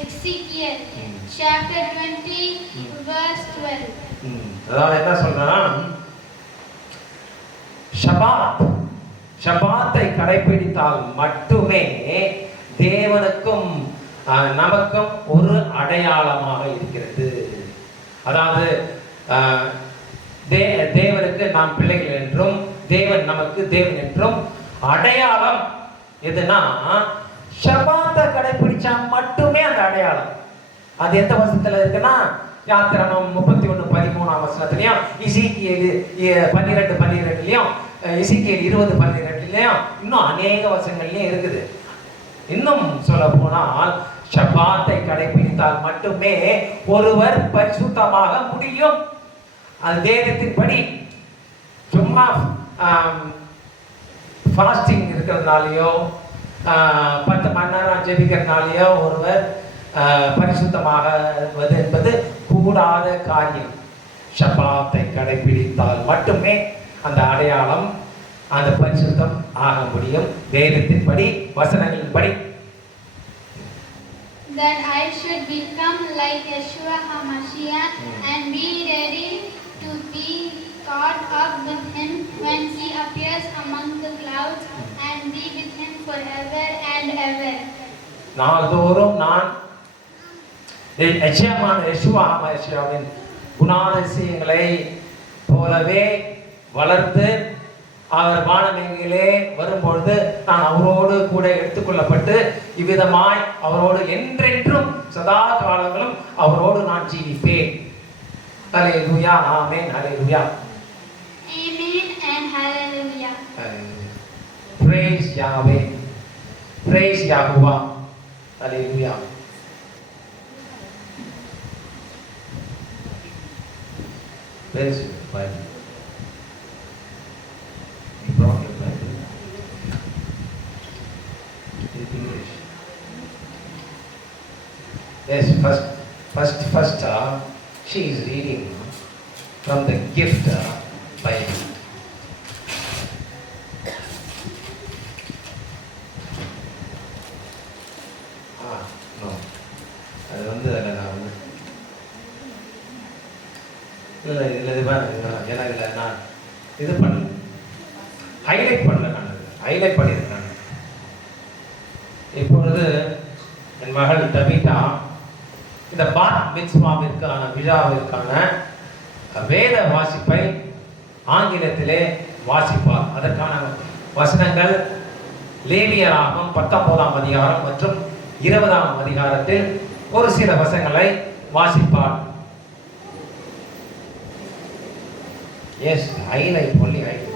Ezekiel chapter 20, verse 12. அதாவது என்ன சொல்றேன்னா, ஷபாத்தை கடைபிடித்தால் மட்டுமே தேவனுக்கும் நமக்கும் ஒரு அடையாளமாக இருக்கிறது. அதாவது தேவனுக்கு நாம் பிள்ளைகள் என்றும் தேவன் நமக்கு தேவன் என்றும் அடையாளம் எதுனா ஷபாத்தை கடைபிடிச்சா மட்டுமே அந்த அடையாளம். அது எந்த வசனத்துல இருக்குன்னா, யாத்திராகமம் 31:13 இசைக்கியேல் 12:12, இசைக்கியேல் 20:12, இன்னும் அநேக வசனங்கள்லயும் இருக்குது. இன்னும் சொல்ல போனால் ஷபாத்தை கடைபிடித்தால் மட்டுமே ஒருவர் பரிசுத்தமாக முடியும். அது வேதத்தின்படி. சும்மா ஃபாஸ்டிங் இருக்கிறதுனாலயோ 10 மணி நேரம் ஜெபிக்கிறதுனாலயோ ஒருவர் பரிசுத்தமாகுவது என்பது கூடாத காரியம். ஷபாத்தை கடைபிடித்தால் மட்டுமே அந்த அடையாளம், அந்த பரிசுத்தம் ஆக முடியும் வேதத்தின்படி, வசனங்களின்படி. That I should become like Yeshua HaMashiach and be ready to be caught up with him when he appears among the clouds and be with him forever and ever. நாள்தோறும் நான் யெஷுவா ஹமாஷியாவின் குணாதிசயங்களை போலவே வளர்த்து அவர் வானமேகிலே வரும்பொழுது நான் அவரோடு கூட எடுத்துக்கொள்ளப்பட்டு இவ்விதமாய் அவரோடு என்றென்றும் சதா காலங்களும் அவரோடு நான் ஜீவிப்பேன். ஹல்லேலூயா, ஆமென், ஹல்லேலூயா. Amen and hallelujah. Praise Yahweh, praise Yahuwah, hallelujah. Where is your Bible? You brought your Bible? In English. Yes, first she is reading from the gift Bible. No. அது வந்து அதில் நான் வந்து இல்லை இது பாருங்க, ஏன்னா இதில் நான் இது பண்ணல, ஹைலைட் பண்ணல, நான் ஹைலைட் பண்ணியிருக்கேன். நான் இப்பொழுது என் மகள் டபிட்டா இந்த பாத் மித்வாவிற்கான விழாவிற்கான வேத வாசிப்பை ஆங்கிலத்திலே வாசிப்பார். அதற்கான வசனங்கள் லேவியராகமம் 19ஆம் அதிகாரம் மற்றும் 20ஆம் அதிகாரத்தில் ஒரு சில வசனங்களை வாசிப்பார். Yes, highlight, only highlight.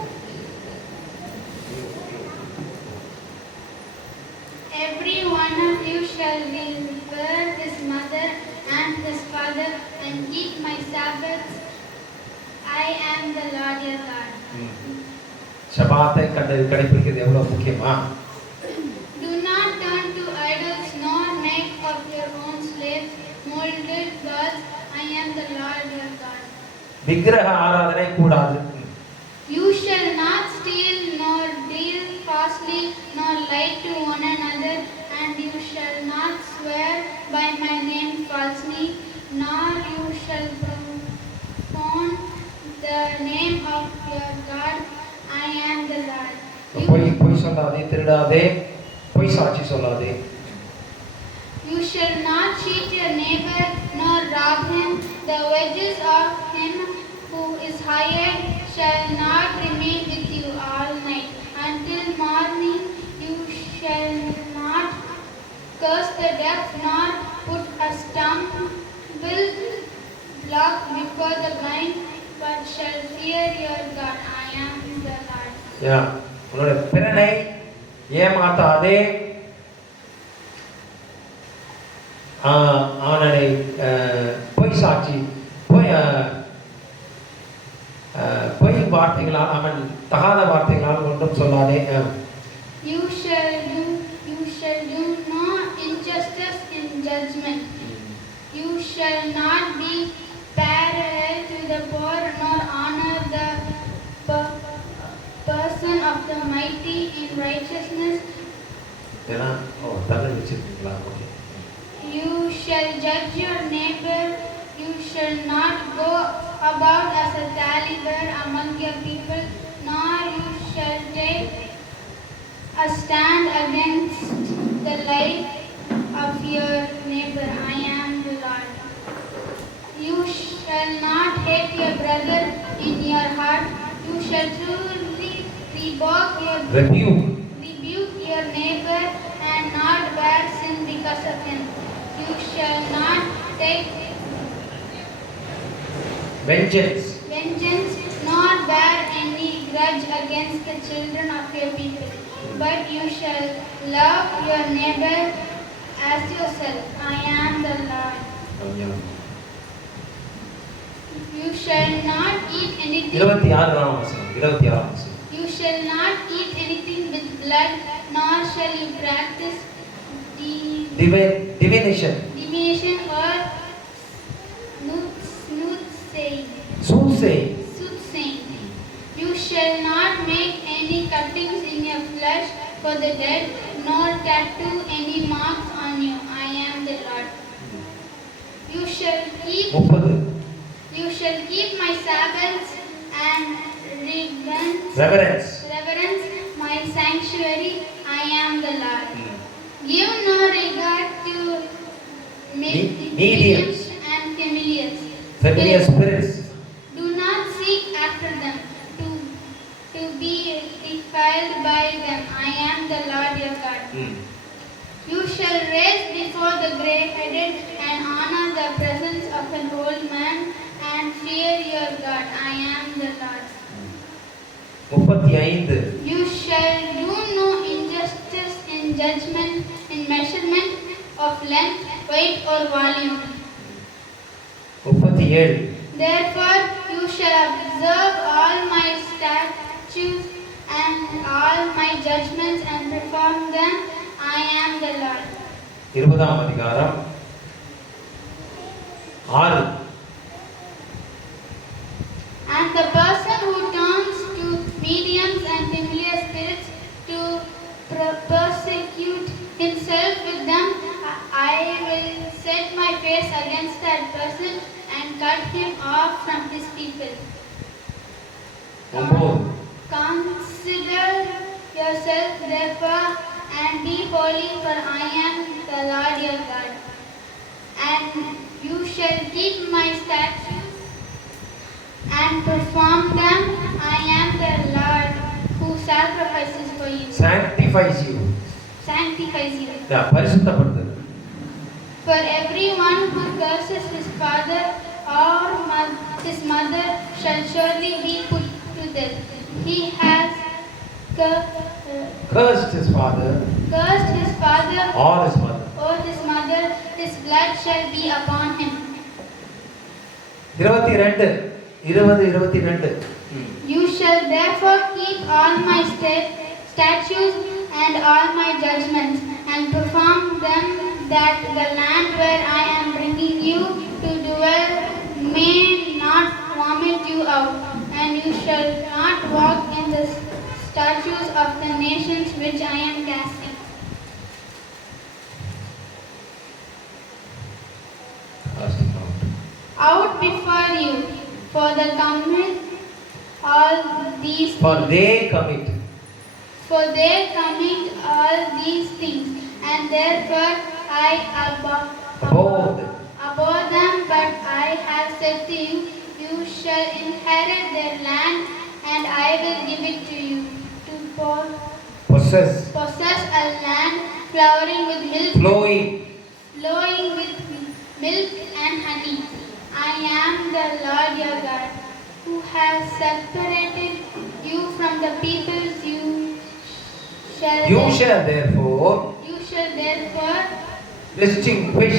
Every one of you shall revere his mother and his father and keep my Sabbaths. I am the Lord your God. ஷபாத்தை கடைபிடிக்கிறது எவ்வளவு முக்கியமா? Do not turn to idols nor make of your own slaves molded gods. I am the Lord your God. விக்கிரக ஆராதனை கூடாது. You shall not steal nor deal falsely nor lie to one another, and you shall not swear by my name falsely, nor you shall profane the name of your God. I am the Lord. பொய் சொல்லாதே, திருடாதே, பொய் சாட்சி சொல்லாதே. You shall not cheat your neighbor nor rob him. The wages of him who is hired shall not remain with you all night. Until morning you shall not curse the deaf, nor put a stumbling block before the blind, but shall fear your God. I am the Lord. யா உன்னுடைய பிறனை ஏமாத்தாதே, அவனை பொய் சாட்சி பொய் வார்த்தைகளால் அவன் தகாத வார்த்தைகளால் ஒன்றும் சொல்லாதே. You shall do no injustice in judgment. You shall not be parallel to the poor, nor honor the person of the mighty in righteousness. Tamil வச்சிருக்கீங்களா? Okay. You shall judge your neighbor. You shall not go about as a taliber among your people, nor you shall take a stand against the life of your neighbor. I am the Lord. You shall not hate your brother in your heart. You shall truly rebuke your neighbor and not bear sin because of him. You shall not take vengeance, nor bear any grudge against the children of your people, but you shall love your neighbor as yourself. I am the Lord. You shall not eat anything. 26 You shall not eat anything with blood, nor shall you practice divination or soothsaying. You shall not make any cuttings in your flesh for the dead, nor tattoo any marks on you. I am the Lord. You shall keep my Sabbaths and reverence my sanctuary. I am the Lord. Give no regard to mediums and familiar spirits. Do not seek after them to be defiled by them. I am the Lord your God. You shall raise before the grey-headed and honor the presence of an old man and fear your God. I am the Lord. 35 You shall do no injustice in judgment, in measurement of length, weight or volume. 37 Therefore you shall observe all my statutes and all my judgments and perform them. I am the Lord. 20ஆம் அதிகாரம் 6 And the person who turns to mediums and familiar spirits to persecute himself with them, I will set my face against that person and cut him off from his people. Consider yourself therefore and be holy, for I am the Lord your God. And you shall keep my statutes and perform them. I am the Lord who sacrifices for you. sanctifies you. பரிசுத்தப்படுத்து. For everyone who curses his father or his mother shall surely be put to death. He has cursed his father or his mother, his blood shall be upon him. 22 You shall therefore keep all my statutes and all my judgments and perform them, that the land where I am bringing you to dwell may not vomit you out, and you shall not walk in the statutes of the nations which I am casting out before you, for they commit all these things, and therefore I abhor them. But I have said to you, you shall inherit their land, and I will give it to you to possess a land flowing with milk, flowing and honey. I am the Lord your God, who has separated you from the peoples. You shall therefore distinguish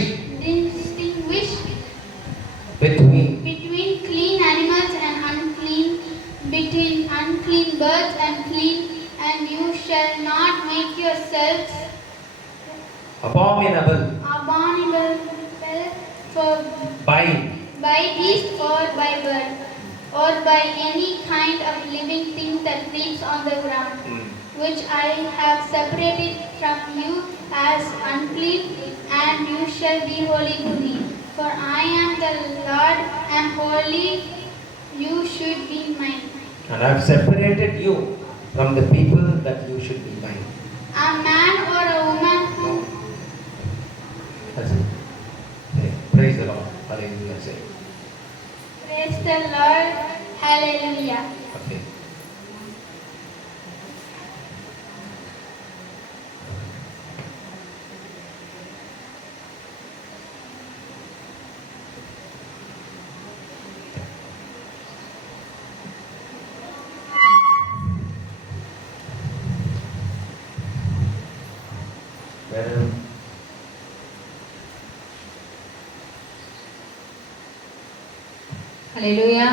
between clean animals and unclean, between unclean birds and clean, and you shall not make yourselves abominable for by beast or by bird, or by any kind of living thing that creeps on the ground, which I have separated from you as unclean, and you shall be holy to me. For I am the Lord, am holy, you should be mine. And I have separated you from the people that you should be mine. A man or a woman who That's it. Okay. Praise the Lord. Hallelujah. Say. praise the Lord, hallelujah. Okay. Well, ஹல்லேலூயா.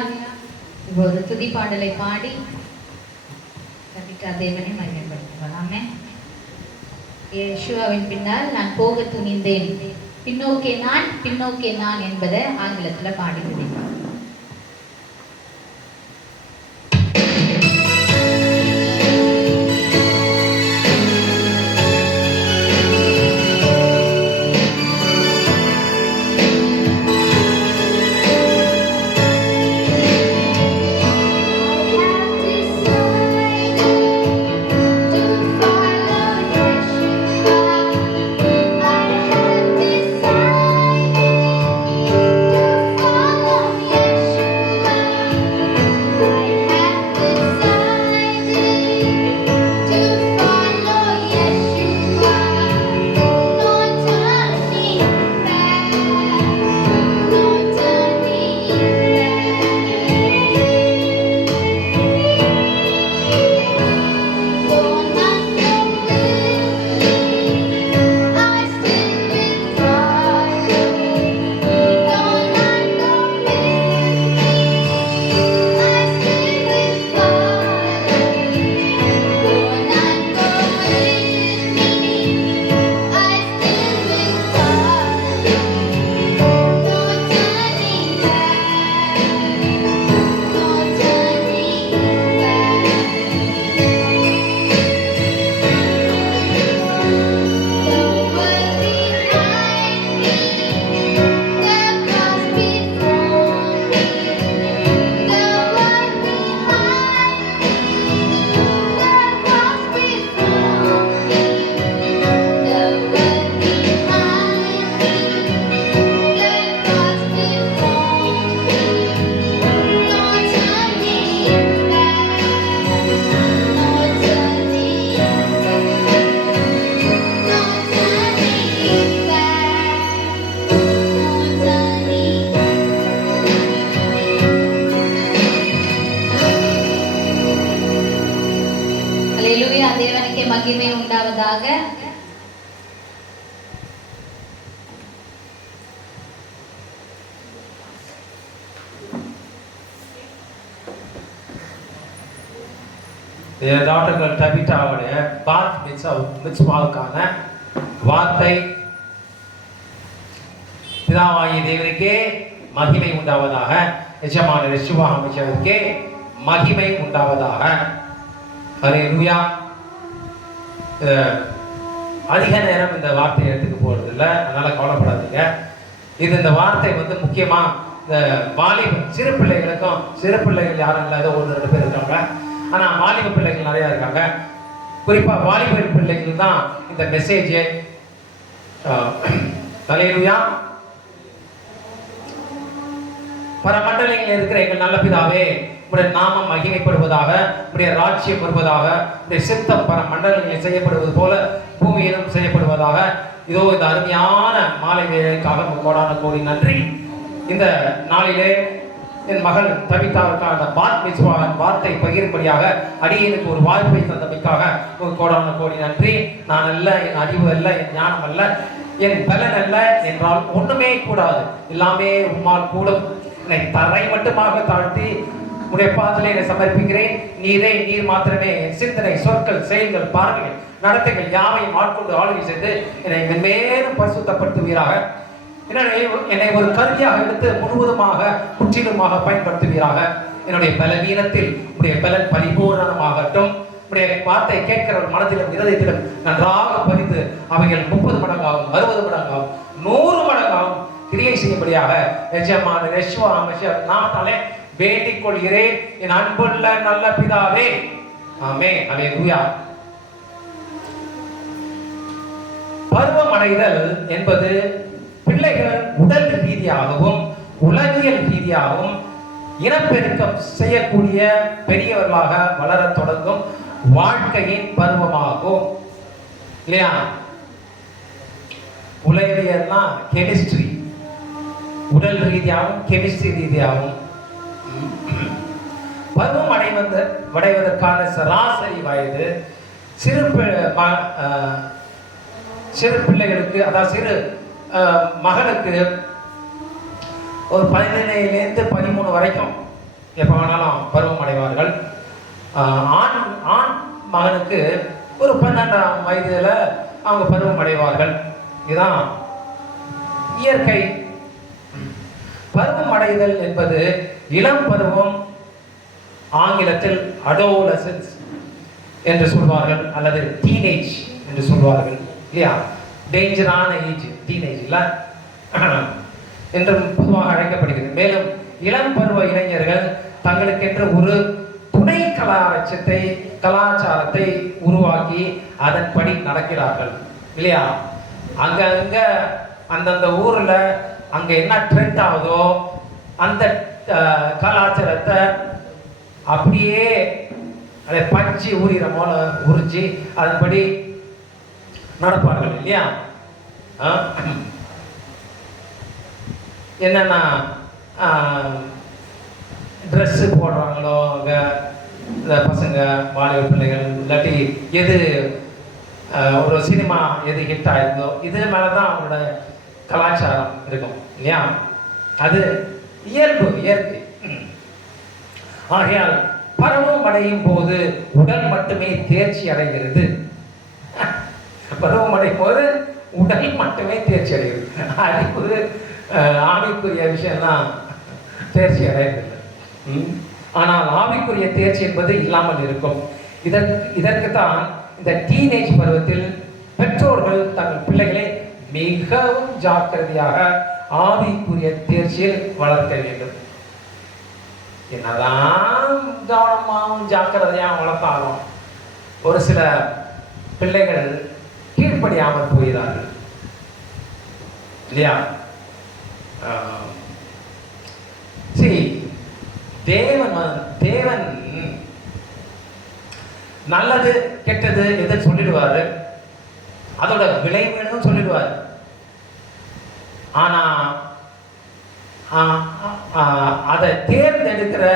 இப்போது துதி பாடலை பாடி கர்த்தர் தேவனை மகிமைப்படுத்துவோம். ஆமென். யேசுவின் பின்னால் நான் போக துணிந்தேன், பின்னோக்கே நான் என்பதை ஆங்கிலத்துல பாடி துதிப்போம். ஹல்லேலூயா. தேவனுக்கே மகிமை உண்டாவதாக. டாக்டர் டபிட்டாவுடைய பாத் மித்வாவுக்கான வார்த்தை, பிதாவாகிய தேவனுக்கே மகிமை உண்டாவதாக, எஜமான யெஷுவா அமைச்சருக்கே மகிமை உண்டாவதாக. ஹல்லேலூயா. அதிக நேரம் இந்த வார்த்தையை எடுத்துக்க போறது இல்லை, அதனால கவலைப்படாதீங்க. இந்த வார்த்தை முக்கியமா இந்த வாலிப சிறு பிள்ளைகள் யாரும் இல்லை, ஏதோ 1-2 பேர் இருக்காங்க. ஆனா வாலிப பிள்ளைகள் நிறைய இருக்காங்க. குறிப்பா வாலிப பிள்ளைகள் தான் இந்த மெசேஜ். ஹல்லேலூயா. பரமண்டலங்களில் இருக்கிற எங்கள் நல்ல பிதாவே, உடைய நாமம் மகிமைப்படுவதாக, உடைய ராஜ்யம் வருவதாக, உடைய சித்தம் பல மண்டலங்களில் செய்யப்படுவது போல பூமியிலும் செய்யப்படுவதாக. இதோ இந்த அருமையான மாலை வேலைக்காக கோடான கோடி நன்றி. இந்த நாளிலே என் மகள் தவிதாவுக்கான பாத் மித்வா வார்த்தை பகிரும்படியாக அடியனுக்கு ஒரு வாய்ப்பை தந்தமைக்காக கோடான கோடி நன்றி. நான் அல்ல, என் அறிவு அல்ல, என் ஞானம் அல்ல, என் பலன் அல்ல என்றால் ஒண்ணுமே கூடாது, எல்லாமே உம்மால் கூடும். என்னை தரை மட்டுமாக தாழ்த்தி உடைய பாதத்திலே என்னை சமர்ப்பிக்கிறேன். நீர் மாத்திரமே சிந்தனை, சொற்கள், செயல்கள், பார்வைகள், நடத்தைகள் யாவையும் ஆட்கொண்டு ஆளுகை செய்து என்னை மென்மேலும் பரிசுத்தப்படுத்துவீராக. என்னை ஒரு கருவியாக எடுத்து முழுவதுமாக முற்றிலுமாக பயன்படுத்துவீராக. என்னுடைய பலவீனத்தில் உடைய பலன் பரிபூரணமாகட்டும். உடைய வார்த்தை கேட்கிற மனதிலும் இருதயத்திலும் நன்றாக பதிந்து அவைகள் 30 மடங்காகும், 60 மடங்காகும், 100 மடங்காகும் கிரியை செய்யும்படியாக எஜமான யெஷுவா நாமத்தாலே வேண்டிக் கொள்கிறேன் என் அன்புள்ள நல்ல பிதாவே. ஆமென். அல்லேலூயா. பருவம் அடைதல் என்பது பிள்ளைகள் உடல் ரீதியாகவும் உலகியல் ரீதியாகவும் இனப்பெருக்கம் செய்யக்கூடிய பெரியவர்களாக வளர தொடங்கும் வாழ்க்கையின் பருவமாகும். இல்லையா? உலகியல்னா கெமிஸ்ட்ரி, உடல் ரீதியாகவும் கெமிஸ்ட்ரி ரீதியாகவும் பருவம் அடைவதற்கான சராசரி வயது சிறு பிள்ளைகளுக்கு, அதாவது சிறு மகனுக்கு ஒரு 17லேருந்து 13 வரைக்கும் எப்போ வேணாலும் பருவம் அடைவார்கள். ஆண் மகனுக்கு ஒரு 12ஆம் வயதில் அவங்க பருவம் அடைவார்கள். இதுதான் இயற்கை. பருவம் அடைதல் என்பது இளம் பருவம், ஆங்கிலத்தில் அடோலசன்ஸ் என்று சொல்வார்கள், அல்லது டீனேஜ் என்று சொல்வார்கள். இல்லையா? டேஞ்சரான ஏஜ் டீனேஜ் இல்ல என்றும் பொதுவாக அழைக்கப்படுகிறது. மேலும் இளம் பருவ இளைஞர்கள் தங்களுக்கென்று ஒரு துணை கலாச்சாரத்தை உருவாக்கி அதன்படி நடக்கிறார்கள். இல்லையா? அங்க அந்தந்த ஊர்ல அங்க என்ன ட்ரெண்ட் ஆகுதோ அந்த கலாச்சாரத்தை அப்படியே அதை பஞ்சு ஊறிற போல உரிச்சு அதன்படி நடப்பார்கள். இல்லையா? என்னன்னா ட்ரெஸ்ஸு போடுறாங்களோ அங்கே இந்த பசங்க வாலிப பிள்ளைகள், இல்லாட்டி எது ஒரு சினிமா எது ஹிட் ஆயிருந்தோ இது மேலே தான் அவங்களோட கலாச்சாரம் இருக்கும். இல்லையா? அது இயற்கை. ஆகையால் பருவம் அடையும் போது உடல் மட்டுமே தேர்ச்சி அடைகிறது. பருவம் அடையும் போது உடல் மட்டுமே தேர்ச்சி அடைகிறது. அறிவு ஆவிக்குரிய விஷயம்லாம் தேர்ச்சி அடையவில்லை. ஆனால் ஆவிக்குரிய தேர்ச்சி என்பது இல்லாமல் இருக்கும். இதற்கு தான் இந்த டீனேஜ் பருவத்தில் பெற்றோர்கள் தங்கள் பிள்ளைகளை மிகவும் ஜாக்கிரதையாக ஆவிக்குரிய தேர்ச்சியில் வளர்க்க வேண்டும். என்னதான் கவனமாகவும் ஜாக்கிரதையாக வளர்த்தாலும் ஒரு சில பிள்ளைகள் கீழ்ப்படியாமல் போகிறார்கள். இல்லையா? தேவன் நல்லது கெட்டது எது சொல்லிடுவாரு, அதோட விளைவுன்னு சொல்லிடுவார். ஆனா அதை தேர்ந்தெடுக்கிற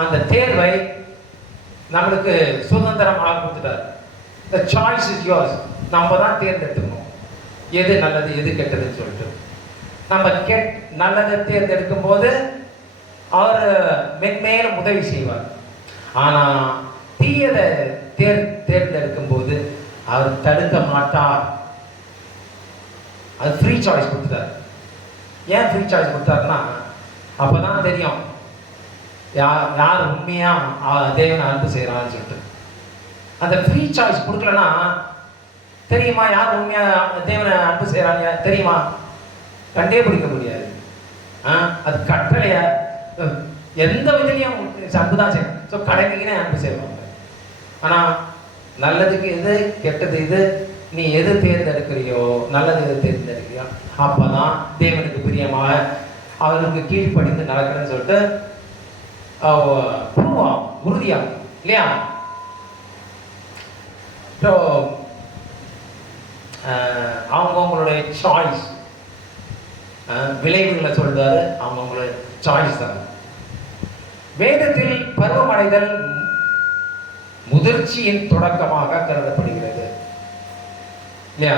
அந்த தேர்வை நம்மளுக்கு சுதந்திரமாக கொடுத்துட்டார். The choice is yours. நம்ம தான் தேர்ந்தெடுக்கணும் எது நல்லது எது கெட்டதுன்னு சொல்லிட்டு. நம்ம நல்லதை தேர்ந்தெடுக்கும் போது அவர் மென்மேலும் உதவி செய்வார். ஆனா தீயதை தேர்ந்தெடுக்கும் போது அவர் தடுக்க மாட்டார். அது ஃப்ரீ சாய்ஸ் கொடுத்துட்டார். ஏன் ஃப்ரீ சாய்ஸ் கொடுத்தாருன்னா அப்பதான் தெரியும் யார் உண்மையா தேவனை அன்பு செய்யறான்னு சொல்லிட்டு. அந்த ஃப்ரீ சாய்ஸ் கொடுக்கலன்னா தெரியுமா யார் உண்மையா தேவனை அன்பு செய்யறாங்க தெரியுமா? கண்டே பிடிக்க முடியாது. அது கட்டளைய எந்த விதலையும் அன்பு தான் செய்யும். ஸோ கடைக்கினே அன்பு செய்வாங்க. ஆனால் நல்லதுக்கு எது கெட்டது இது நீ எது தேர்ந்தெடுக்கிறியோ, நல்லது எது தேர்ந்தெடுக்கிறியோ அப்பதான் தேவனுக்கு பிரியமாக அவருக்கு கீழ்ப்படிந்து நடக்கிறேன்னு சொல்லிட்டு ப்ரூவ் உறுதியாகும் இல்லையா? ஸோ அவங்கவுங்களுடைய சாய்ஸ், விளைவுகளை சொல்றாரு, அவங்கவுங்களுடைய சாய்ஸ் தான். வேதத்தில் பருவமடைதல் முதிர்ச்சியின் தொடக்கமாக கருதப்படுகிறது இல்லையா?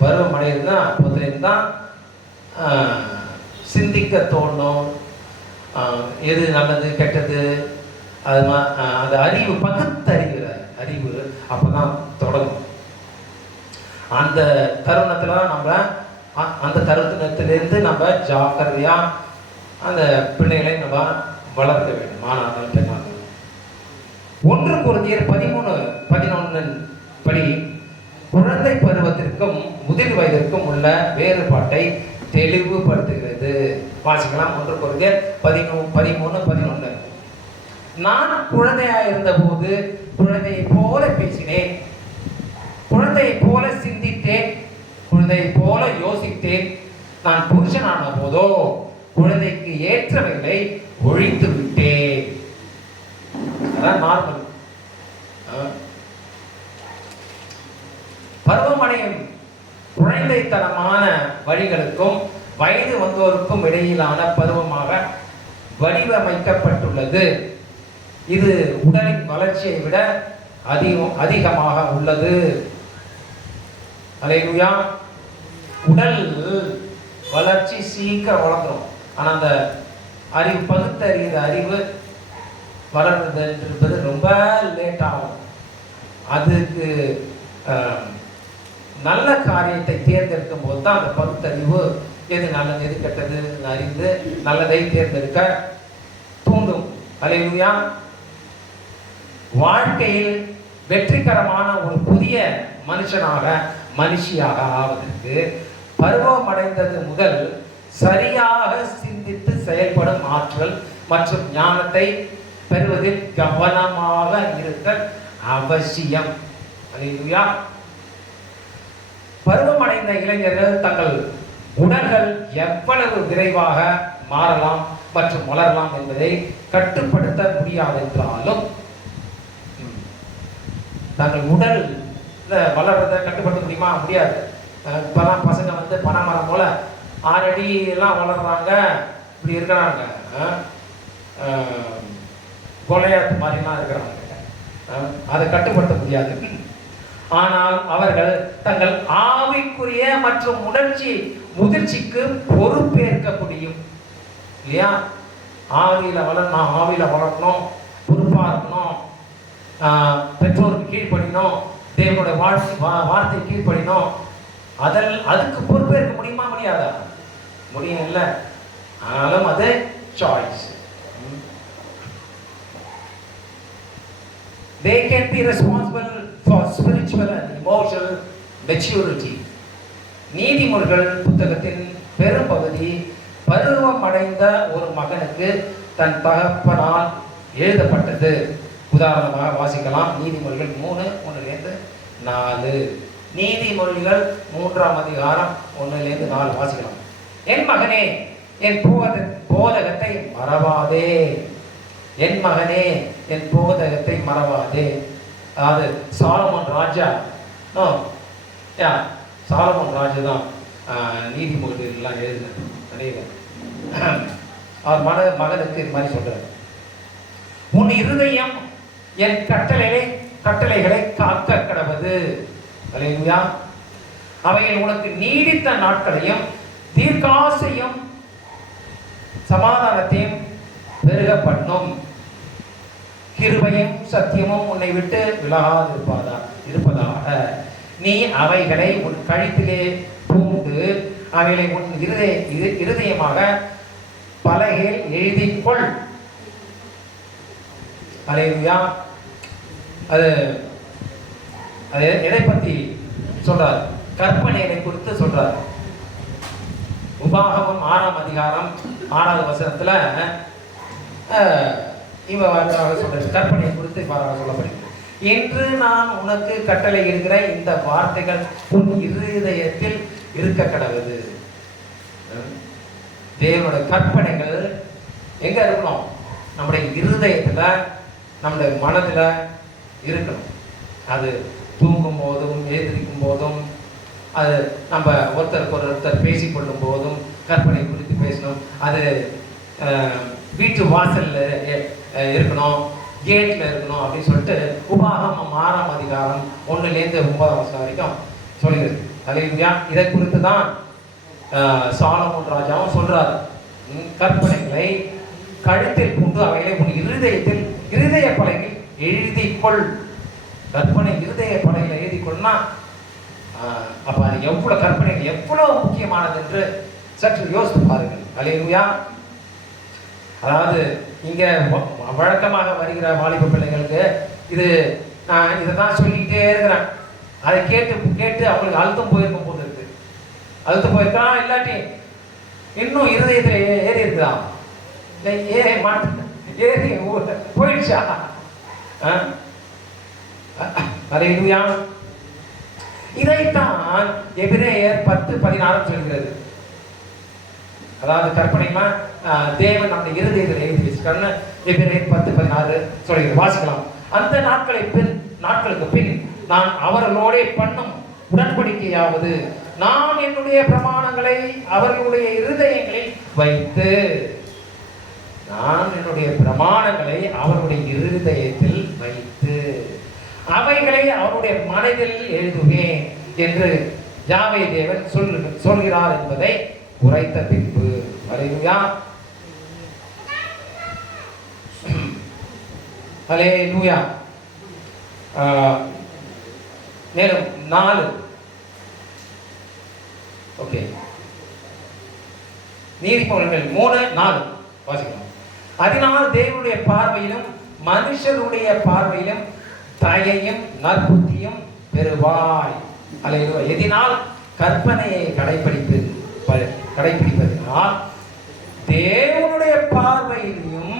பருவமடைதல்னா அப்போதுலேருந்து தான் சிந்திக்க தோணும், எது நல்லது கெட்டது, அது அந்த அறிவு பகுத்தறிகிற அறிவு அப்போதான் தொடங்கும். அந்த தருணத்தில் தான் நம்ம அந்த தருணத்திலிருந்து நம்ம ஜாக்கிரதையாக அந்த பிள்ளைகளை நம்ம வளர்க்க வேண்டும். மாணவர்கள் பெண்ணார்கள் 1 கொரிந்தியர் 13:11 படி குழந்தை பருவத்திற்கும் முதிர் வயதிற்கும் உள்ள வேறுபாட்டை தெளிவுபடுத்துகிறது. வாசிக்கலாம். 1 கொரிந்தியர் 13:11. நான் குழந்தையாயிருந்த போது குழந்தையை போல பேசினேன், குழந்தையை போல சிந்தித்தேன், குழந்தையை போல யோசித்தேன். நான் புருஷனான போதோ குழந்தைக்கு ஏற்றவைகளை ஒழித்து விட்டேன். அதான் நார்மல். பருவமடையும் குழந்தைத்தனமான வழிகளுக்கும் வயது வந்தோருக்கும் இடையிலான பருவமாக வடிவமைக்கப்பட்டுள்ளது. இது உடலின் வளர்ச்சியை விட அதிகமாக உள்ளது. அல்லேலூயா. உடல் வளர்ச்சி சீக்கிரம் வளர்ந்துடும், ஆனால் அந்த அறிவு பகுத்தறிகிற அறிவு வளர்றது என்பது ரொம்ப லேட் ஆகும். அதுக்கு நல்ல காரியத்தை தேர்ந்தெடுக்கும் போது தான் அந்த பகுத்தறிவு எது நல்லது எது கெட்டது அறிந்து நல்லதை தேர்ந்தெடுக்க தூண்டும். அல்லேலூயா. வாழ்க்கையில் வெற்றிகரமான ஒரு புதிய மனுஷியாக ஆவதற்கு பருவமடைந்தது முதல் சரியாக சிந்தித்து செயல்படும் ஆற்றல் மற்றும் ஞானத்தை பெறுவதில் கவனமாக இருத்தல் அவசியம். அல்லேலூயா. பருவமடைந்த இளைஞர்கள் தங்கள் உடல்கள் எவ்வளவு விரைவாக மாறலாம் மற்றும் வளரலாம் என்பதை கட்டுப்படுத்த முடியாதென்றாலும் தங்கள் உடல் வளர்றதை கட்டுப்படுத்த முடியுமா? முடியாது. இப்போலாம் பசங்க வந்து பனைமரம் போல 6 அடி எல்லாம் வளர்றாங்க, இப்படி இருக்கிறாங்க, கொலையாத்து மாதிரிலாம் இருக்கிறாங்க. அதை கட்டுப்படுத்த முடியாது. ஆனால் அவர்கள் தங்கள் ஆவிக்குரிய மற்றும் முதிர்ச்சிக்கு பொறுப்பேற்க முடியும் இல்லையா? ஆவியில வளரணும், பொறுப்பா இருக்கணும், பெற்றோருக்கு கீழ்ப்படினோம், தேவனுடைய வார்த்தை கீழ்ப்படினோம். அதுக்கு பொறுப்பேற்க முடியுமா? முடியாதா? முடியும் இல்லை. ஆனாலும் அது choice. They can be responsible for spiritual and emotional maturity. நீதிமொழிகள் புத்தகத்தின் பெரும்பகுதி பருவம் அடைந்த ஒரு மகனுக்கு தன் தகப்பனால் எழுதப்பட்டது. உதாரணமாக வாசிக்கலாம். நீதிமொழிகள் 3:1-4. நீதிமொழிகள் 3ஆம் அதிகாரம் 1-4 வாசிக்கலாம். என் மகனே, என் போதகத்தை மறவாதே. என் மகனே, என் போதகத்தை மறவாதே. அதாவது சாலமோன் ராஜா தான் நீதிமொழிகள்லாம் எழுதினார். அவர் மகனுக்கு இது மாதிரி சொல்றார். உன் இருதயம் என் கட்டளைகளை காக்க கடவது. அல்லேலூயா. அவைகள் உனக்கு நீடித்த நாட்களையும் தீர்க்காசையும் சமாதானத்தையும் பெருக பண்ணும். கிருபையும் சத்தியமும் உன்னை விட்டு இருப்பதாக நீ அவைகளை உன் கழுத்திலே பூண்டு அவைகளை உன் இருதயமாக பலகையில் எழுதிக்கொள். அல்லேலூயா. அது எதை பற்றி சொல்றார்? கற்பனைகளை குறித்து சொல்றார். உபாகமம் 6ஆம் அதிகாரம் 6வது வசனத்துல சொல்றது கற்பனை குறித்து இவ்வாறாக சொல்லப்படுகிறது. என்று நான் உனக்கு கட்டளை இருக்கிற இந்த வார்த்தைகள் உன் இருதயத்தில் இருக்க கடவுது. தேவனுடைய கற்பனைகள் எங்க இருக்கணும்? நம்முடைய இருதயத்துல நம்முடைய மனதுல இருக்கணும். அது தூங்கும் போதும் எழுந்திருக்கும் போதும் அது நம்ம ஒருத்தருக்கு ஒருத்தர் பேசிக்கொள்ளும் போதும் கற்பனை குறித்து பேசணும். அது வீட்டு வாசல்ல இருக்கணும், கேட்ல இருக்கணும் அப்படின்னு சொல்லிட்டு உபாகமம் 6ஆம் அதிகாரம் 1லேருந்து 9 வரைக்கும் சொல்கிறது. அல்லேலூயா. இதை குறித்து தான் சாலமோன் ராஜாவும் சொல்றாரு. கற்பனைகளை கழுத்தில் கொண்டு அவைகளை உன் இருதய பலகையில் எழுதிக்கொள். கற்பனை இருதய பலகையில் எழுதிக்கொள்னா அப்ப அது எவ்வளவு கற்பனைகள் எவ்வளவு முக்கியமானது என்று சற்று யோசித்து பாருங்கள். அல்லேலூயா. அதாவது இங்க வழக்கமாக வருகிற வாலிப பிள்ளைகளுக்கு இதைதான் சொல்லிக்கிட்டே இருக்கிறேன். அதை கேட்டு அவங்களுக்கு அழுத்தம் போயிருக்கும் போது இருக்கு. அழுத்தம் போயிருக்கான், இல்லாட்டி இன்னும் இருதயத்துல ஏறி இருக்குதான், ஏறி போயிடுச்சா? அல்லேலூயா. இதைத்தான் எபிரேயர் 10:16 சொல்கிறது. அதாவது கற்பனைமா தேவன் நம்ம இருதயத்தில் எழுதி வச்சிருக்காருன்னு எபிரேயர் 10:16 சொல்கிறது. வாசிக்கலாம். அந்த நாட்களுக்கு பின் நான் அவர்களோட பண்ணும் உடன்படிக்கையாவது, நான் என்னுடைய பிரமாணங்களை அவர்களுடைய இருதயங்களில் வைத்து, நான் என்னுடைய பிரமாணங்களை அவருடைய இருதயத்தில் வைத்து அவைகளை அவருடைய மனதில் எழுதுவேன் என்று யாவே தேவன் சொல்கிறார் என்பதை உரைத்த பின்பு. அல்லேலூயா. அல்லேலூயா. மேலும் 4 ஓகே நீதிமொழிகள் 3:4 வாசிக்கலாம். அதனால் தேவனுடைய பார்வையிலும் மனுஷருடைய பார்வையிலும் தயையும் நற்புத்தியும் பெறுவாய். அல்லேலூயா. எதினால் கற்பனையை கடைபிடிப்பதனால் தேவனுடைய பார்வையிலும்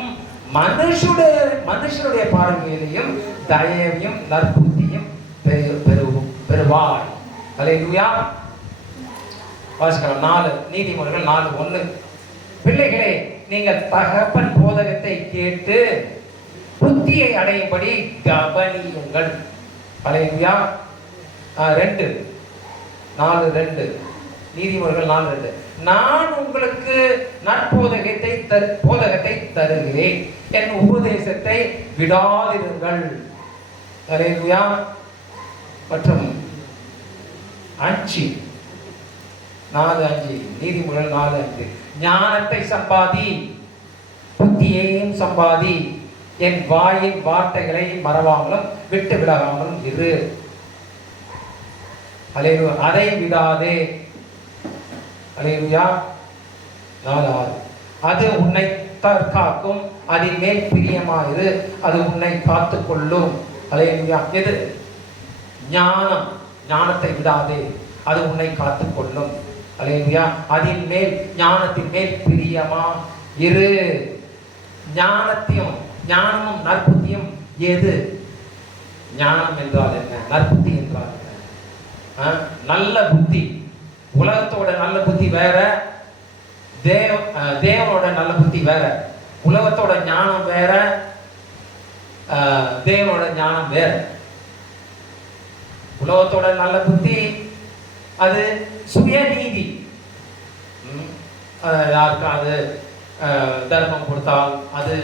மனுஷருடைய பார்வையிலையும் தயவையும் நற்புத்தியும் பெறுவாய். அல்லேலூயா. வாசிக்கலாம். 4 நீதிமொழிகள் 4:1. பிள்ளைகளே, நீங்கள் தகப்பன் போதகத்தை கேட்டு புத்தியை அடையும்படி கவனியுங்கள். அல்லேலூயா. 4:2 நீதிமொழிகள் 4:2. நான் உங்களுக்கு போதகத்தை தருகிறேன், என் உபதேசத்தை விடாதிருங்கள். அல்லேலூயா. மற்றும் 5 4:5 நீதிமொழிகள் 4:5. ஞானத்தை சம்பாதி, புத்தியையும் சம்பாதி, என் வாயின் வார்த்தைகளை மறவாமலும் விட்டு விடாமலும் இரு. அல்லேலூயா. அதை விடாதே. அல்லேலூயா. 4:6. அது உன்னை தற்காக்கும், அதின் மேல் பிரியமாயிரு, அது உன்னை காத்துக் கொள்ளும். அல்லேலூயா. எது? ஞானம். ஞானத்தை விடாதே, அது உன்னை காத்துக் கொள்ளும். அல்லேலூயா. அதின் மேல், ஞானத்தின் மேல் பிரியமா இரு. ஞானமும் நற்புத்தியும் எது? ஞானம் என்றால் என்ன? நற்புத்தி என்றால் என்ன? நல்ல புத்தி. உலகத்தோட நல்ல புத்தி வேற, தேவனோட நல்ல புத்தி வேற. உலகத்தோட ஞானம் வேற, தேவனோட ஞானம் வேற. உலகத்தோட நல்ல புத்தி அது சுயநீதி. யாருக்காவது தர்மம் கொடுத்தால் அது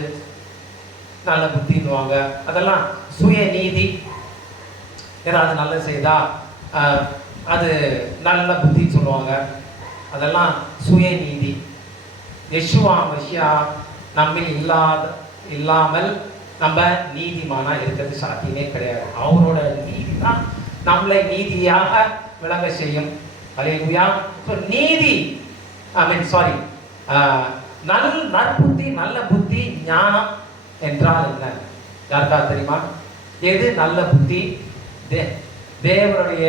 நல்ல புத்தின்னுவாங்க. அதெல்லாம் சுயநீதி. யாராவது நல்லது செய்தா அது நல்ல புத்தின்னு சொல்லுவாங்க. அதெல்லாம் சுயநீதி. யெஷுவா மசியா நம்மில் இல்லாமல் நம்ம நீதிமானா இருக்கிறது சாத்தியமே கிடையாது. அவரோட நீதி தான் நம்மளை நீதியாக விளங்க செய்யும். அல்லேலூயா. நீதி நற்புத்தி, நல்ல புத்தி, ஞானம் என்றால் என்ன? யாருக்கா தெரியுமா? எது நல்ல புத்தி? தேவனுடைய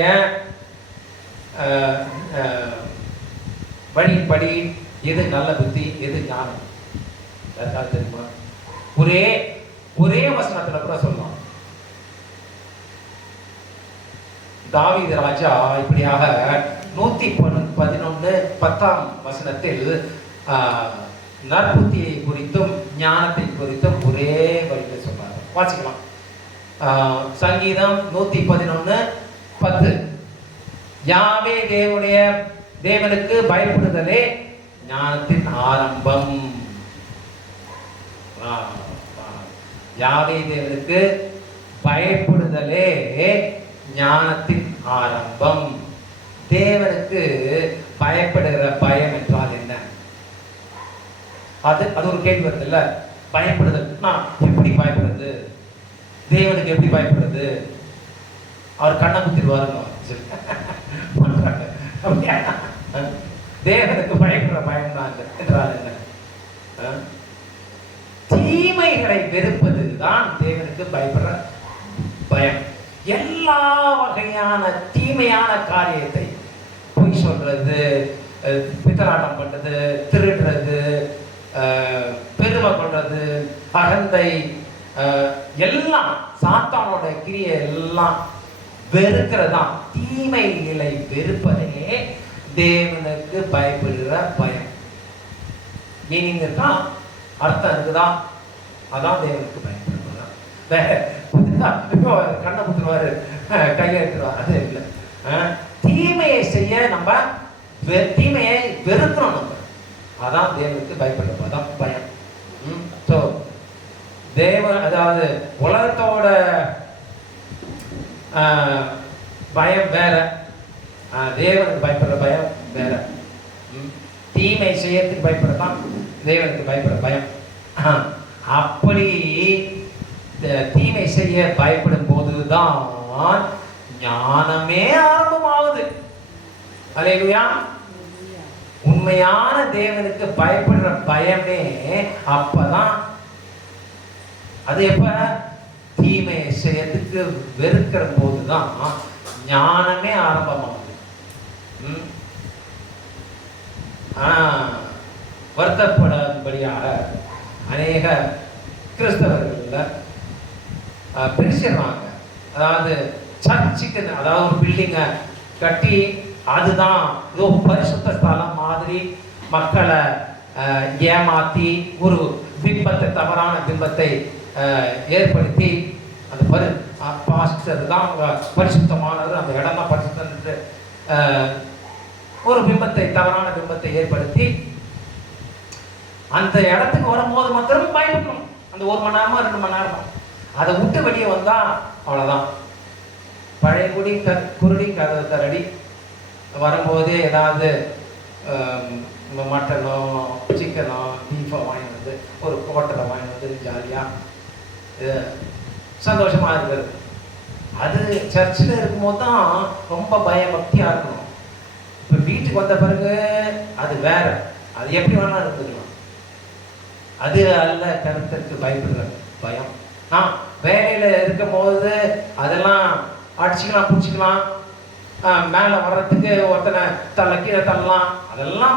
வழிப்படி எது நல்ல புத்தி, எது ஞானம்? யாருக்கா தெரியுமா? ஒரே வசனத்துல கூட சொல்லலாம். தாவீது ராஜா இப்படியாக 111:10 நற்புத்தியை குறித்தும் ஞானத்தை குறித்தும் ஒரே வழியில் வாசிக்கலாம். சங்கீதம் 111:10. யாவே தேவனுக்கு பயப்படுதலே ஞானத்தின் ஆரம்பம். யாவே தேவனுக்கு பயப்படுதலே ஞானத்தின் ஆரம்பம். தேவனுக்கு பயப்படுகிற பயம் என்றால் என்ன? அது ஒரு கேள்வி வருது இல்ல. பயப்படுதல், நான் எப்படி பயப்படுறது? தேவனுக்கு எப்படி பயப்படுறது? அவர் கண்ணை குத்திடுவாருங்க. தேவனுக்கு பயப்படுற பயம் தான் என்றால் என்ன? தீமைகளை வெறுப்பது தான் தேவனுக்கு பயப்படுற பயம். எல்லா வகையான தீமையான காரியத்தை, பொய் சொல்றது, பித்தலாட்டம் பண்றது, திருடுறது, பெருமை கொள்றது, அகந்தை, எல்லாம் சாத்தானோட கிரியை எல்லாம் வெறுக்கிறதான். தீமைகளை வெறுப்பதே தேவனுக்கு பயப்படுகிற பயம். மீனிங் இருக்கா? அர்த்தம் இருக்குதா? அதான் தேவனுக்கு பயப்படுறதா. கண்ணை குத்துருவாரு, கையை எடுத்துருவாரு, அது இல்லை. தீமையை செய்ய நம்ம தீமையை வெறுக்கிறோம் நம்ம. அதான் தேவனுக்கு பயப்படுறது, அதான் பயம். ஸோ தேவன், அதாவது உலகத்தோட பயம் வேற, தேவனுக்கு பயப்படுற பயம் வேற. தீமை செய்யறதுக்கு பயப்படுறதான் தேவனுக்கு பயப்படுற பயம். அப்படி தீமை செய்ய பயப்படும் போதுதான் ஞானமே ஆரம்பமாகுது. அல்லேலூயா. உண்மையான தேவனுக்கு பயப்படுற பயமே அப்பதான். அது எப்ப? தீமை செய்யறதுக்கு வெறுக்கிற போதுதான் ஞானமே ஆரம்பமாகுது. வருத்தப்படும்படியாக அநேக கிறிஸ்தவர்கள் பிரிச்சிடுறாங்க. அதாவது சர்ச்சுக்கு, அதாவது ஒரு பில்டிங்கை கட்டி அதுதான் ஏதோ பரிசுத்த ஸ்தலம் மாதிரி மக்களை ஏமாத்தி ஒரு பிம்பத்தை, தவறான பிம்பத்தை ஏற்படுத்தி அந்த பாஸ்டர் தான் அவங்க பரிசுத்தமானது, அந்த இடம் தான் பரிசுத்தம் என்று ஒரு பிம்பத்தை, தவறான பிம்பத்தை ஏற்படுத்தி அந்த இடத்துக்கு வரும்போது மாத்திரம் பயப்படணும். அந்த 1 மணி நேரமோ 2 மணி நேரமோ அதை விட்டு வெளியே வந்தா அவ்வளோதான். பழைய குருடி கதவு தரடி. வரும்போதே ஏதாவது மட்டனோ சிக்கனோ பீஃபோ வாங்கி வந்து ஒரு ஹோட்டலை வாங்கி வந்து ஜாலியாக சந்தோஷமா இருக்கிறது. அது சர்ச்சில் இருக்கும்போது தான் ரொம்ப பயபக்தியாக இருக்கணும். இப்போ வீட்டுக்கு வந்த பிறகு அது வேற, அது எப்படி வேணா இருந்துக்கலாம். அது அல்ல கருத்துக்கு பயப்படுற பயம். நான் வேலையில் இருக்கும் போது அதெல்லாம் அடிச்சுக்கலாம், பிடிச்சிக்கலாம், மேலே வர்றதுக்கு ஒருத்தனை கீழே தள்ளலாம், அதெல்லாம்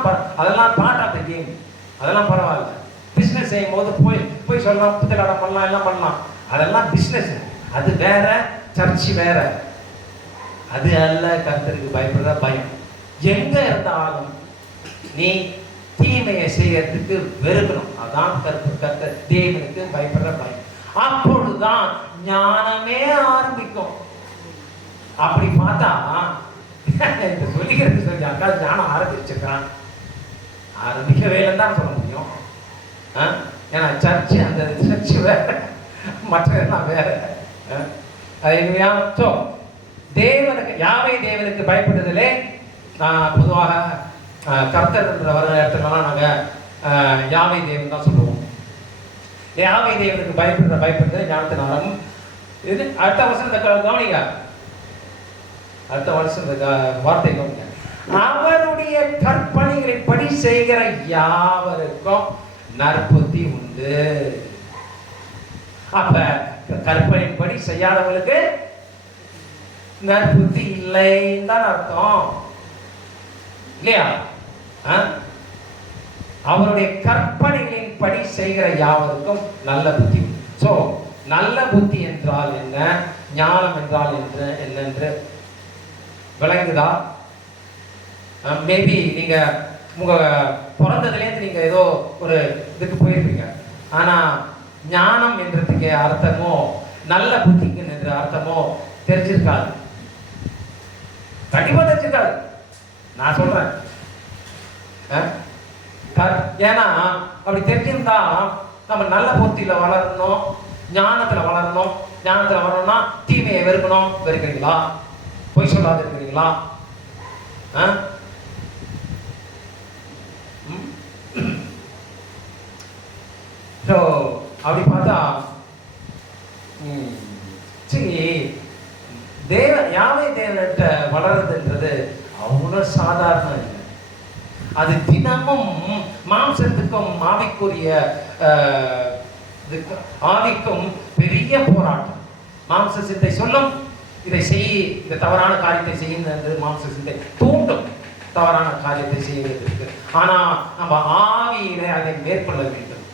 பார்ட் ஆஃப் த கேம். அதெல்லாம் பரவாயில்ல. பிஸ்னஸ் செய்யும் போது போய் சொல்லலாம், புத்தகாடம் பண்ணலாம், எல்லாம் பண்ணலாம். அதெல்லாம் பிஸ்னஸ், அது வேற, சர்ச்சு வேற. அது அல்ல கர்த்தருக்கு பயப்படுற பயம். எங்க இருந்தாலும் நீ தீமையை செய்யறதுக்கு வெறுக்கணும். அதான் கர்த்தர் தேவனுக்கு பயப்படுற பயம். அப்பொழுதுதான் ஞானமே ஆரம்பிக்கும். அப்படி பார்த்தா சொல்லிக்கிறது சொல்லி அக்கா ஞானம் ஆரம்பிச்சிருக்கான், ஆரம்பிக்கவே இல்லைன்னு சொல்ல முடியும். ஏன்னா சர்ச்சு, அந்த சர்ச்சு வேற, மற்றதெல்லாம் வேற. ஸோ தேவனுக்கு, யாவை தேவனுக்கு பயப்படுதலே. பொதுவாக கர்த்தர் வர இடத்துலலாம் நாங்கள் யாவை தேவன் தான் சொல்லுவோம். யாவை தேவனுக்கு பயப்படுறது ஞானத்தின் ஆரம்பம். இது அடுத்த வருஷம் இந்த கவனிங்க, அடுத்த வருஷம் இந்த வார்த்தை கவனிங்க. அவருடைய கற்பனைகளின் படி செய்கிற யாவருக்கும் நற்புத்தி உண்டு. அப்ப கற்பனைப்படி செய்யாதவங்களுக்கு நற்புத்தி இல்லைன்னு தான் அர்த்தம், இல்லையா? அவருடைய கற்பனைகளின் படி செய்கிற யாவருக்கும் நல்ல புத்தி. சோ நல்ல புத்தி என்றால் என்ன, ஞானம் என்றால் என்னென்று விளங்குதா? மேபி நீங்க உங்க பிறந்ததுலேருந்து நீங்க ஏதோ ஒரு இதுக்கு போயிருப்பீங்க. ஆனா ஞானம் என்றதுக்கு அர்த்தமோ நல்ல புத்திக்கு என்ற அர்த்தமோ தெரிஞ்சிருக்காது. கண்டிப்பா தெரிஞ்சிருக்காது. நான் சொல்றேன். ஏன்னா அப்படி தெரிஞ்சிருந்தா நம்ம நல்ல புத்தியில வளரணும், ஞானத்துல வளரணும். ஞானத்துல வரணும்னா தீமையை வெறுக்கணும். வெறுக்கிறீங்களா? பொய் சொல்லாத இருக்கிறீங்களா? அப்படி பார்த்தா சரி, யாவை தேவன்கிட்ட வளருதுன்றது அவ்வளோ சாதாரணம் இல்லை. அது தினமும் மாம்சத்துக்கும் ஆவிக்குரிய ஆவிக்கும் பெரிய போராட்டம். மாம்ச சிந்தை சொல்லும் இதை செய், இந்த தவறான காரியத்தை செய்யுது. மாம்ச சிந்தை தூண்டும் தவறான காரியத்தை செய்வதற்கு. ஆனா நம்ம ஆவியில அதை மேற்கொள்ள வேண்டும்.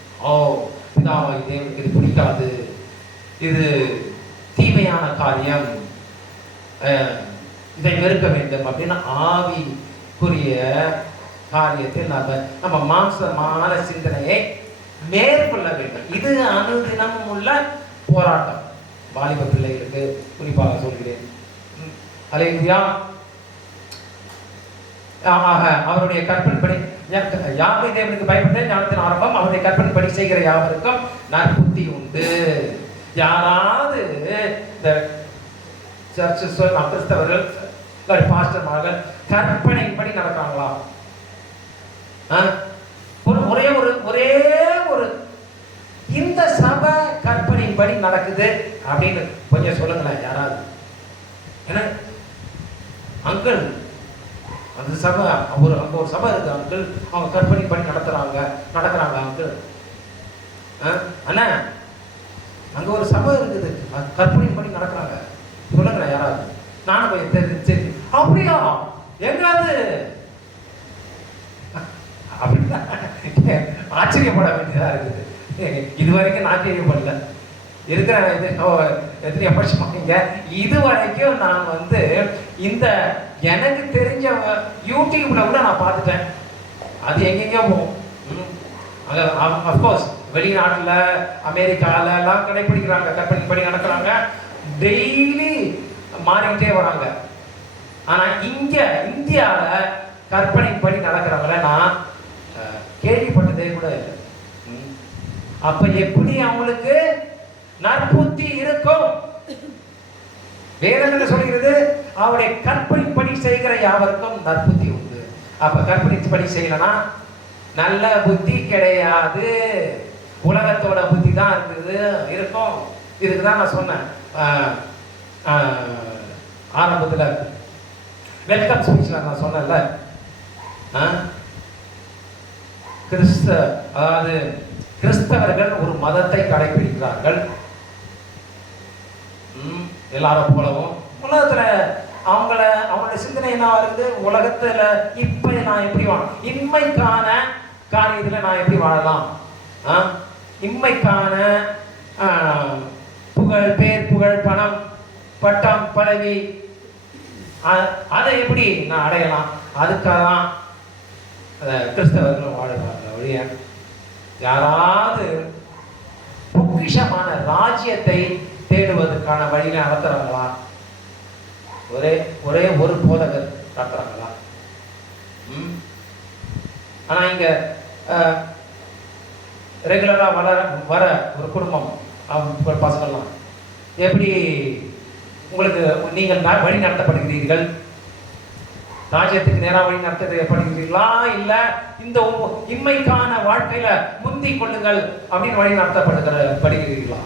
பிதாவை தேவனுக்கு இது பிடிக்காது, இது தீமையான காரியம், இதை வெறுக்க வேண்டும் அப்படின்னு ஆவிக்குரிய காரியத்தில் நம்ம மாம்சமான சிந்தனையை மேற்கொள்ள வேண்டும். இது அனுதினமும் உள்ள போராட்டம். வாலிப பிள்ளைகளுக்கு குறிப்பாக சொல்கிறேன். அல்லேலூயா. அவருடைய கற்பனைப்படி யாவை தேவனுக்கு பயப்பட்டு ஞானத்தின் ஆரம்பம், அவருடைய கற்பனைப்படி செய்கிற யாவருக்கும் நற்புத்தி உண்டு. யாராவது இந்த சர்ச்சஸ் கிறிஸ்தவர்கள் பாஸ்டர்மார்கள் கற்பனைப்படி நடக்கிறாங்களா? ஒரே ஒரு இந்த சபை கற்பனைப்படி நடக்குது அப்படின்னு கொஞ்சம் சொல்லுங்களேன் யாராவது. ஏன்னா அங்கிள் அந்த சபை அங்க ஒரு சபை இருக்கு அங்கிள், அவங்க கற்பனைப்படி நடக்கிறாங்க அங்கிள். அண்ணா அங்க ஒரு சபை இருக்குது, கற்பனைப்படி நடக்கிறாங்க சொல்லுங்களேன் யாராவது. நானும் போய் தெரிஞ்சு அப்படியா எங்காவது அப்படின்னா ஆச்சரியப்பட வேண்டியதா இருக்குது. இதுவரைக்கும் நான் ஆச்சரியப்படல. இருக்கிற எத்தனை வருஷமாங்க இதுவரைக்கும் நான் இந்த எனக்கு தெரிஞ்ச யூடியூப்ல கூட நான் பார்த்துட்டேன். அது எங்கெங்கயோ போகும். அஃப்கோர்ஸ் வெளிநாட்டுல அமெரிக்கால எல்லாம் கடைபிடிக்கிறாங்க, கற்பனைப்படி நடக்கிறாங்க, டெய்லி மாறிக்கிட்டே வராங்க. ஆனா இங்க இந்தியால கற்பனைப்படி நடக்கிறவங்கள நான் கேள்விப்பட்டதே கூட இல்லை. அப்ப எப்படி அவங்களுக்கு நற்புத்தி இருக்கும்? வேதம் என்ன சொல்கிறது? அவருடைய கற்பனைப்படி செய்கிற யாவருக்கும் நற்புத்தி உண்டு. அப்ப கற்பனைப்படி செய்யலனா நல்ல புத்தி கிடையாது, உலகத்தோட புத்தி தான் இருக்கும். இதுக்குதான் நான் சொன்னேன் ஆரம்பத்துல வெல்கம் ஸ்பீச்ல நான் சொன்னேன்ல, அதாவது கிறிஸ்தவர்கள் ஒரு மதத்தை கடைபிடிக்கிறார்கள். எல்லாரும் போலவும் உலகத்துல அவங்களோட சிந்தனை என்ன வருது? உலகத்துல இப்ப நான் எப்படி வாழலாம், இன்மைக்கான காரியத்துல நான் எப்படி வாழலாம், இன்மைக்கான புகழ், பேர், புகழ், பணம், பட்டம், பதவி, அதை எப்படி நான் அடையலாம், அதுக்காக தான் கிறிஸ்தவர்கள் வாழுவாங்க. ஒழிய யாராவது பொக்கிஷமான ராஜ்யத்தை தேடுவதற்கான வழியில நடத்துறாங்களா? ஒரே ஒரு போதகர் நடத்துறாங்களா? ஆனா இங்க ரெகுலரா வர ஒரு குடும்பம் பசங்கள்லாம் எப்படி உங்களுக்கு நீங்கள் வழி நடத்தப்படுகிறீர்கள்? ராஜ்யத்துக்கு நேராக வழி நடத்தப்படுகிறீர்களா, இல்ல இந்த இம்மைக்கான வாழ்க்கையில முந்தி கொள்ளுங்கள் அப்படின்னு வழி நடத்தப்படுகிறீர்களா?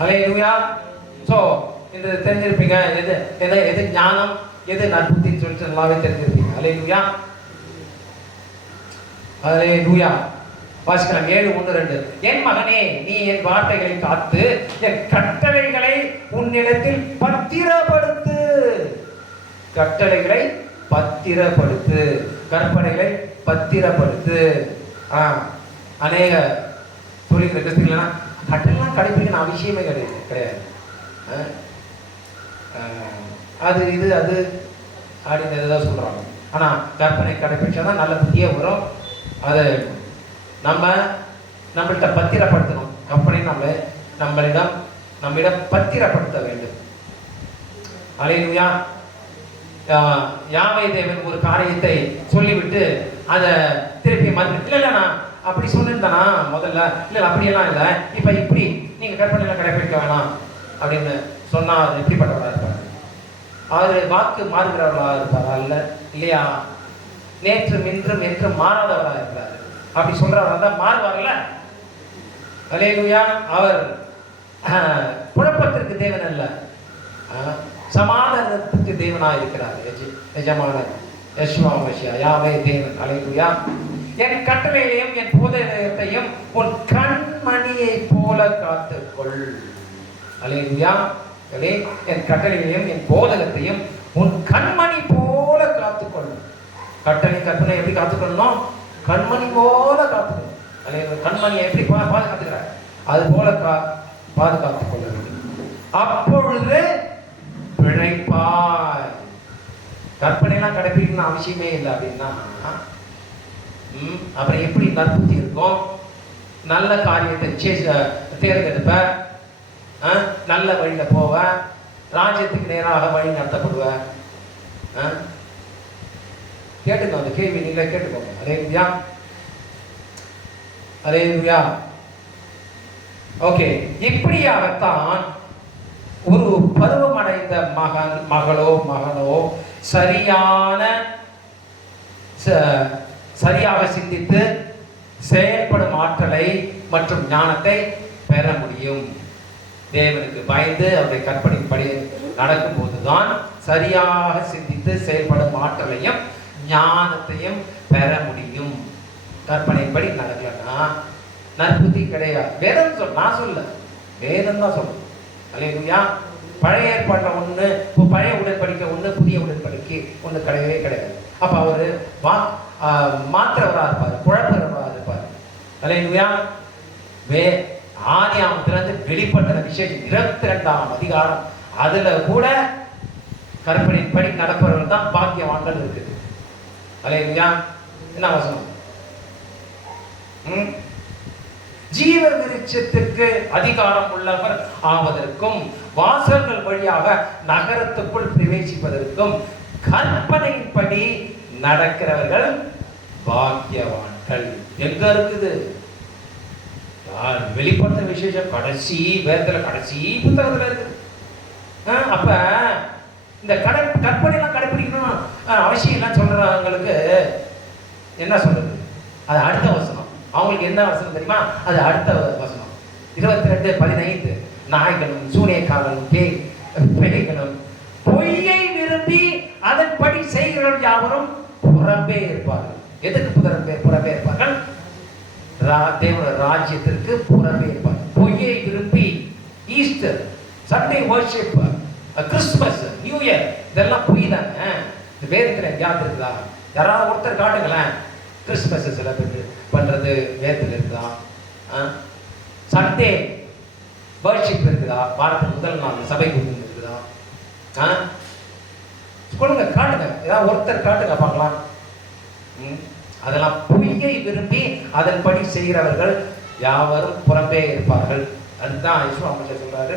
அல்லேலூயா. சோ இது தெரிஞ்சிருப்பீங்க, எது ஞானம், எது நற்புத்தின்னு சொல்லிட்டு நல்லாவே தெரிஞ்சிருப்பீங்க. அல்லேலூயா. அல்லேலூயா. வாசிக்கலாம் 7:1-2. என் மகனே, நீ என் வார்த்தைகளை காத்து என் கட்டளைகளை உன்னிடத்தில் பத்திரப்படுத்து. கட்டளைகளை பத்திரப்படுத்து, கற்பனைகளை பத்திரப்படுத்து. அநேக சொல்லிக்கிற கிறிஸ்தவர்கள்னா கட்டளைலாம் கடைபிடிக்கணும் அவசியமே கிடையாது. அது இது அது அப்படின்னு எதாவது சொல்றாங்க. ஆனா கற்பனை கடைபிடிச்சாதான் நல்ல புத்தியே வரும். அது நம்மள்கிட்ட பத்திரப்படுத்தணும். கற்பனை நம்மிடம் பத்திரப்படுத்த வேண்டும். அல்லேலூயா. யாவே தேவன் ஒரு காரியத்தை சொல்லிவிட்டு அதை திருப்பி இல்லை நான் அப்படி சொல்லியிருந்தானா முதல்ல, இல்லை அப்படியெல்லாம் இல்லை, இப்போ இப்படி நீங்கள் கற்பனையெல்லாம் கடைபிடிக்க வேணாம் அப்படின்னு சொன்னால் அது எப்படிப்பட்டவராக இருப்பார்? அவர் வாக்கு மாறுகிறவர்களாக இருப்பாரா? இல்லை இல்லையா? நேற்றும் இன்றும் என்றும் மாறாதவராக இருக்கிறார். அப்படி சொல்றவராக தான் மாறுவார்ல. அல்லேலூயா. அவர் குழப்பத்திற்கு தேவன் அல்ல, சமாதானத்துக்கு தேவனாக இருக்கிறார். எஜமானர் யெஷுவா மெசியா யாவே தேவன். அல்லேலூயா. என் கட்டளையையும் என் போதகத்தையும் உன் கண்மணியை போல காத்துக்கொள். அல்லேலூயா. என் கட்டளையையும் என் போதகத்தையும் உன் கண்மணி போல காத்துக்கொள். கற்பனை எப்படி காத்துக்கொள்ளணும்? கண்மணி போல காத்துக்கணும். அல்லேலூயா. கண்மணியை எப்படி பாதுகாத்துக்கிறார் அது போல பாதுகாத்துக் கொள்ள வேண்டும். அப்பொழுது பிழைப்பாய். கற்பனைலாம் கடைபிடிக்கணும் அவசியமே இல்லை அப்படின்னா அப்புறம் எப்படி நற்புத்தி இருக்கும்? நல்ல காரியத்தை தேர்ந்தெடுப்ப, நல்ல வழியில போவ, ராஜ்யத்துக்கு நேராக வழி நடத்தப்படுவ. கேட்டுக்கோ, அந்த கேள்வி நீங்களே கேட்டுக்கோங்க. அல்லேலூயா. அல்லேலூயா. ஓகே, இப்படியாகத்தான் ஒரு பருவமடைந்த மகளோ சரியாக சிந்தித்து செயல்படும் ஆற்றலை மற்றும் ஞானத்தை பெற முடியும். தேவனுக்கு பயந்து அவருடைய கற்பனைப்படி நடக்கும் போதுதான் சரியாக சிந்தித்து செயல்படும் ஆற்றலையும் ஞானத்தையும் பெற முடியும். கற்பனைப்படி நடக்கலன்னா நற்புத்தி கிடையாது. வேதம் நான் சொல்ல, வேதம் தான் சொல்லும். அல்லேலூயா. பழைய ஏற்பாடுல ஒண்ணு, பழைய உடன்படிக்கை ஒண்ணு, புதிய உடன்படிக்கை ஒண்ணு கிடையவே கிடையாது. அப்ப அவரு மாத்திரவராக இருப்பார், குழப்பவராக இருப்பார். அல்லேலூயா. ஆதியாகமத்திலிருந்து வெளிப்பட்ட விசேஷம் 22ஆம் அதிகாரம், அதுல கூட கற்பனைப்படி நடப்பவர்கள் தான் பாக்கியவான்கள் இருக்குது. அல்லேலூயா. என்ன வசனம்? ஜீவ விருட்சத்திற்கு அதிகாரம் உள்ளவர் ஆவதற்கும் வாசல்கள் வழியாக நகரத்துக்குள் பிரவேசிப்பதற்கும் கற்பனையின்படி நடக்கிறவர்கள் பாக்கியவான்கள். எங்க இருக்குது? வெளிப்பட்ட விசேஷம் கடைசி வேதத்துல, கடைசி புத்தகத்துல இருக்குது. அப்ப இந்த கற்பனை எல்லாம் கடைபிடிக்கணும் அவசியம் எல்லாம் சொல்றவங்களுக்கு என்ன சொல்றது? அது அடுத்த வசனம். அவங்களுக்கு என்ன வசனம் தெரியுமா? அது அடுத்த வசனம் 22:15. நாய்களும் சூனியக்காரர்களும் பேய்களும் பொய்யை விரும்பி அதன்படி செய்கிறவர்கள் யாவரும் புறம்பே இருப்பார்கள். எதுக்கு புறம்பே இருப்பார்கள்? தேவனுடைய ராஜ்யத்திற்கு புறம்பே இருப்பார்கள். பொய்யை விரும்பி, Easter, Sunday worship, Christmas, new year, இதெல்லாம் பொய் தானே. இந்த வேதத்துல எங்கேயாவது இருக்குதா? யாராவது ஒருத்தர் காட்டுங்களேன். கிறிஸ்துமஸ் சில பேர் பண்றது வேதத்தில் இருக்குதா? சண்டே வர்ஷிப் இருக்குதா? வாரத்துக்கு முதல் நாள் சபை கூட்டம் இருக்குதா? சொல்லுங்க, காட்டுங்க. ஏதாவது ஒருத்தர் காட்டுங்க பார்க்கலாம். அதெல்லாம் பொய்யை விரும்பி அதன்படி செய்கிறவர்கள் யாவரும் புறம்பே இருப்பார்கள். அதுதான் யெஷுவா மெசியா சொல்றாரு.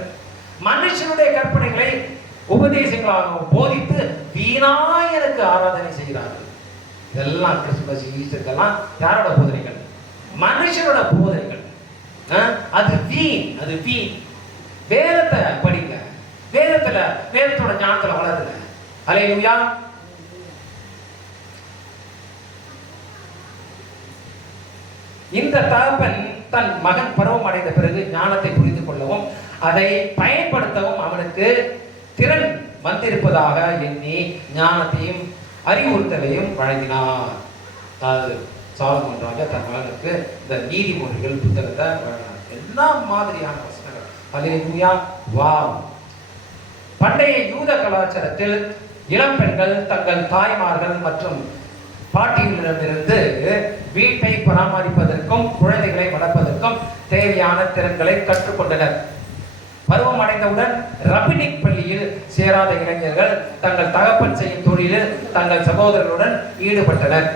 மனுஷனுடைய கற்பனைகளை உபதேசங்களாக போதித்து வீணாயனுக்கு ஆராதனை செய்கிறார்கள். இதெல்லாம் கிறிஸ்துமஸ், ஈஸ்டர்லாம் யாரோட போதனைகள்? மனுஷனோட போதனைகள். அது வீண், அது வீண். வேதத்தை படிங்க, வேதத்தோட ஞானத்துல வளருங்க. அல்லேலூயா. இந்த தகப்பன் தன் மகன் பருவம் அடைந்த பிறகு ஞானத்தை புரிந்து கொள்ளவும் அதை பயன்படுத்தவும் அவனுக்கு திறன் வந்திருப்பதாக எண்ணி ஞானத்தையும் அறிவுறுத்தலையும் வழங்கினார். அதாவது சாலமோன் ராஜா தன் மகனுக்கு இந்த நீதிமொழிகள் புத்தகத்தை வழங்கினார். எல்லா மாதிரியான வசனங்கள். அல்லேலூயா. வாவ். பண்டைய யூத கலாச்சாரத்தில் இளம் பெண்கள் தங்கள் தாய்மார்கள் மற்றும் பாட்டிகளிடமிருந்து வீட்டை பராமரிப்பதற்கும் குழந்தைகளை வளர்ப்பதற்கும் தேவையான திறன்களை கற்றுக்கொண்டனர். பருவம் அடைந்தவுடன் ரபினிக் பள்ளியில் சேராத இளைஞர்கள் தங்கள் தகப்பன் செய்யும் தொழிலில் தங்கள் சகோதரர்களுடன் ஈடுபட்டனர்.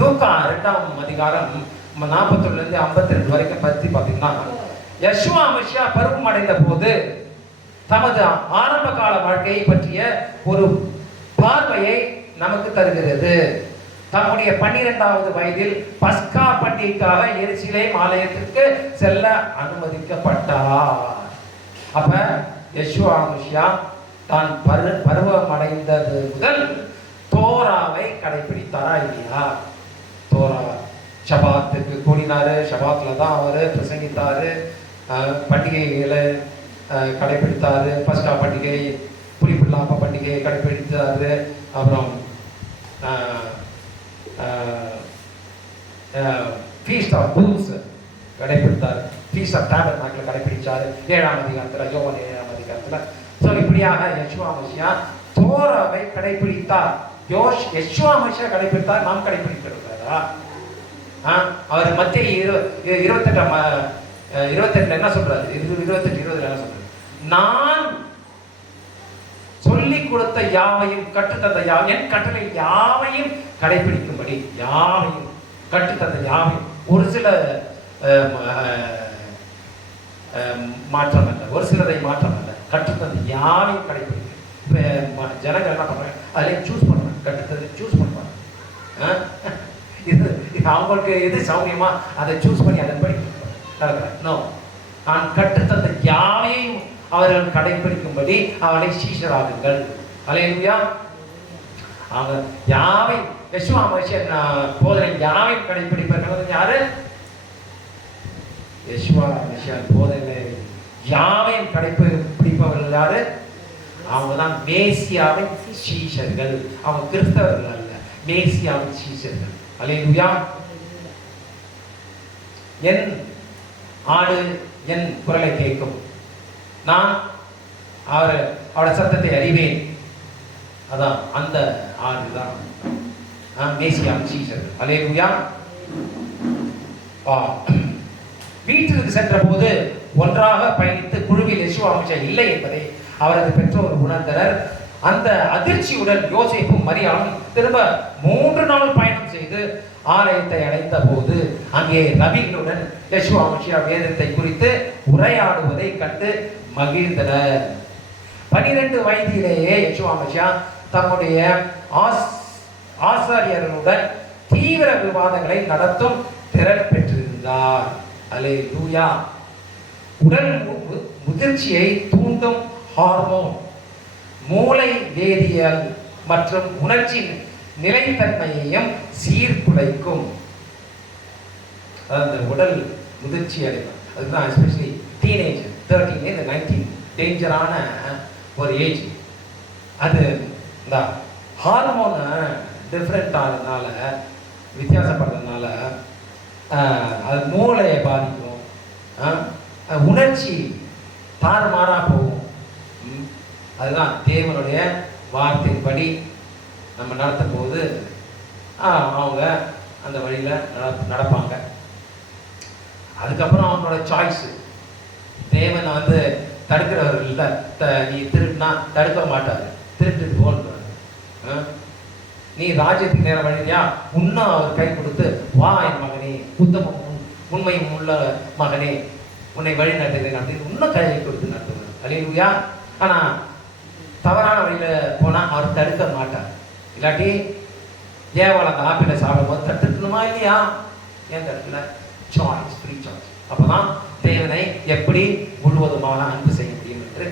லூக்கா 2ஆம் அதிகாரம் 41 52 வரைக்கும் பத்தி பார்த்தீங்கன்னா, யெஷுவா மெஷியா பருவம் அடைந்த போது தமது ஆரம்ப கால வாழ்க்கையை பற்றிய ஒரு பார்வையை நமக்கு தருகிறது. தம்முடைய 12வது வயதில் பஸ்கா பண்டிகைக்காக எருசலேம் ஆலயத்திற்கு செல்ல அனுமதிக்கப்பட்டார். அப்ப யெஷுவா மெஷியா தான் பருவம் அடைந்தது முதல் தோராவை கடைபிடித்தாரா இல்லையா? தோரா ஷபாத்துக்கு கூடினாரு, ஷபாத்ல தான் அவர் பிரசங்கித்தாரு, பண்டிகைகளை கடைபிடித்தாரு, பஸ்கா பண்டிகை, புளிப்பில்லாம பண்டிகையை கடைபிடித்தாரு, அப்புறம் ஃபீஸ்ட் ஆஃப் பூல்ஸ் கடைபிடித்தார், ஃபீஸ்ட் ஆஃப் டேபர்னாக்கில் கடைபிடிச்சாரு 7ஆம் அதிகாரத்தில், யோவான் 7ஆம் அதிகாரத்தில். ஸோ இப்படியாக யெஷுவா மெஷியா தோராவை கடைபிடித்தார். யெஷுவா மெஷியா கடைபிடித்தார், நாம் கடைபிடிக்கிறதா? அவர் மத்திய 28 என்ன சொல்றாரு? 28:20 என்ன சொல்றாரு? நான் சொல்லிக் கொடுத்த யாவையும் கற்றுத்தந்த என் கட்டளை யாவையும் கடைபிடிக்கும்படி, யாவையும் கற்றுத்தந்த யாவையும், ஒரு சில மாற்றம் அல்ல, ஒரு சிலரை மாற்றம் அல்ல, கற்றுத்தந்த யாவையும் கடைபிடிக்கும். இப்போ ஜனங்கள் என்ன பண்றாங்க? அதிலே சூஸ் பண்றாங்க, கற்றுத்ததை சூஸ் பண்றாங்க. இது அவங்களுக்கு எது சௌகரியமா அதை சூஸ் பண்ணி அதன்படி நடக்கிறாங்க. நோ, நான் கற்றுத்தந்த யாவையும் அவர்கள் கடைபிடிக்கும்படி அவளை சீஷராகுங்கள். அல்லேலூயா. அவங்க யாவை யெஷுவா மெஷியா போதனை யாவையும் கடைபிடிப்பார்கள். யாரு? யெஷுவா மெஷியா போதனை யாவையும் கடைபிடிப்பவர்கள் யாரு? அவங்க தான் மேசியாவின் சீஷர்கள். அவங்க கிறிஸ்தவர்கள் அல்ல, மேசியாவின் சீஷர்கள். அல்லேலூயா. என் ஆடு என் குரலை கேட்கும், நான் அவரோட சத்தத்தை அறிவேன். அதான் அந்த ஆடு தான் மேசியாவின் சீஷர்கள். அல்லேலூயா. வீட்டிற்கு சென்ற போது ஒன்றாக பயணித்து குழுவில் யெஷுவா மெஷியா இல்லை என்பதை அவரது பெற்றோர் உணர்ந்தனர். அந்த அதிர்ச்சியுடன் யோசேப்பும் மரியாளும் திரும்ப 3 நாள் பயணம் செய்து ஆலயத்தை அடைந்த போது அங்கே ரபிகளுடன் யெஷுவா மெஷியா வேதத்தை குறித்து உரையாடுவதை கண்டு மகிழ்ந்தனர். 12 வயதிலேயே யெஷுவா மெஷியா தம்முடைய ஆசாரியர்களுடன் தீவிர விவாதங்களை நடத்தும் திறன் பெற்றிருந்தார். அல்லேலூயா. உடல் முதிர்ச்சியை தூண்டும் ஹார்மோன், மூளை வேதியியல் மற்றும் உணர்ச்சி நிலைத்தன்மையையும் சீர்குலைக்கும். அந்த உடல் முதிர்ச்சி அடையும். அதுதான் எஸ்பெஷலி டீனேஜ் 13 19 டேஞ்சரான ஒரு ஏஜ். அது இந்த ஹார்மோனை டிஃப்ரெண்ட் ஆகிறதுனால, வித்தியாசப்படுறதுனால அது மூளையை பாதிக்கும், உணர்ச்சி தாறுமாறாக போகும். அதுதான் தேவனுடைய வார்த்தையின்படி நம்ம நடத்தும் போது அவங்க அந்த வழியில் நடப்பாங்க. அதுக்கப்புறம் அவங்களோட சாய்ஸு. தேவனை வந்து தடுக்கிறவர் இல்லை, நீ திருட்டுனா தடுக்க மாட்டார், திருட்டு போன்றார். நீ ராஜ்யத்துக்கு நேரம் வழியா இன்னும் அவர் கை கொடுத்து, வா என் மகனே, உத்தமம் உண்மையும் உள்ள மகனே, உன்னை வழி நடத்துகிறேன் அப்படின்னு இன்னும் கையை கொடுத்து நடத்துவார். அல்லேலூயா. ஆனால் தவறான வழியில் போனால் அவர் தடுக்க மாட்டார். இல்லாட்டி ஏவாள் அந்த ஆப்பிளை சாப்பிடும்போது தடுக்கணுமா இல்லையா? ஏன் தடுக்கல? Choice, free choice. அப்போ தான் தேவனை எப்படி முழுவதுமாக அன்பு செய்ய முடியும் என்று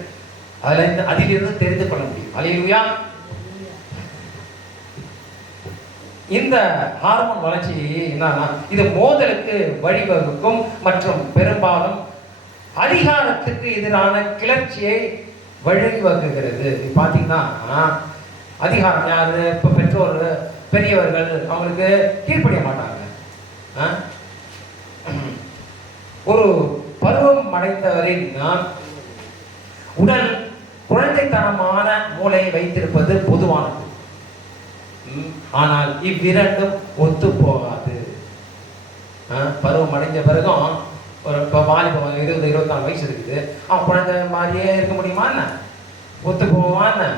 அதிலிருந்து தெரிந்து கொள்ள முடியும். அல்லேலூயா. இந்த ஹார்மோன் வளர்ச்சி என்னன்னா, இது மோதலுக்கு வழிவகுக்கும் மற்றும் பெரும்பாலும் அதிகாரத்துக்கு எதிரான கிளர்ச்சியை வழிவகுக்கிறது. பார்த்தீங்கன்னா அதிகாரம் யாரு? இப்போ பெற்றோர், பெரியவர்கள் அவங்களுக்கு கீழ்ப்படிய மாட்டாங்க. ஒரு பருவம் அடைந்தவரின் உடல் குழந்தைத்தனமான மூளையை வைத்திருப்பது பொதுவானது. ஆனால் இவ்விரண்டும் ஒத்து போகாது. பருவம் அடைஞ்ச பிறகும் ஒரு வாலிபம் 20-24 வயசு இருக்குது, அவன் குழந்தை மாதிரியே இருக்க முடியுமா? என்ன ஒத்து போவான்னு?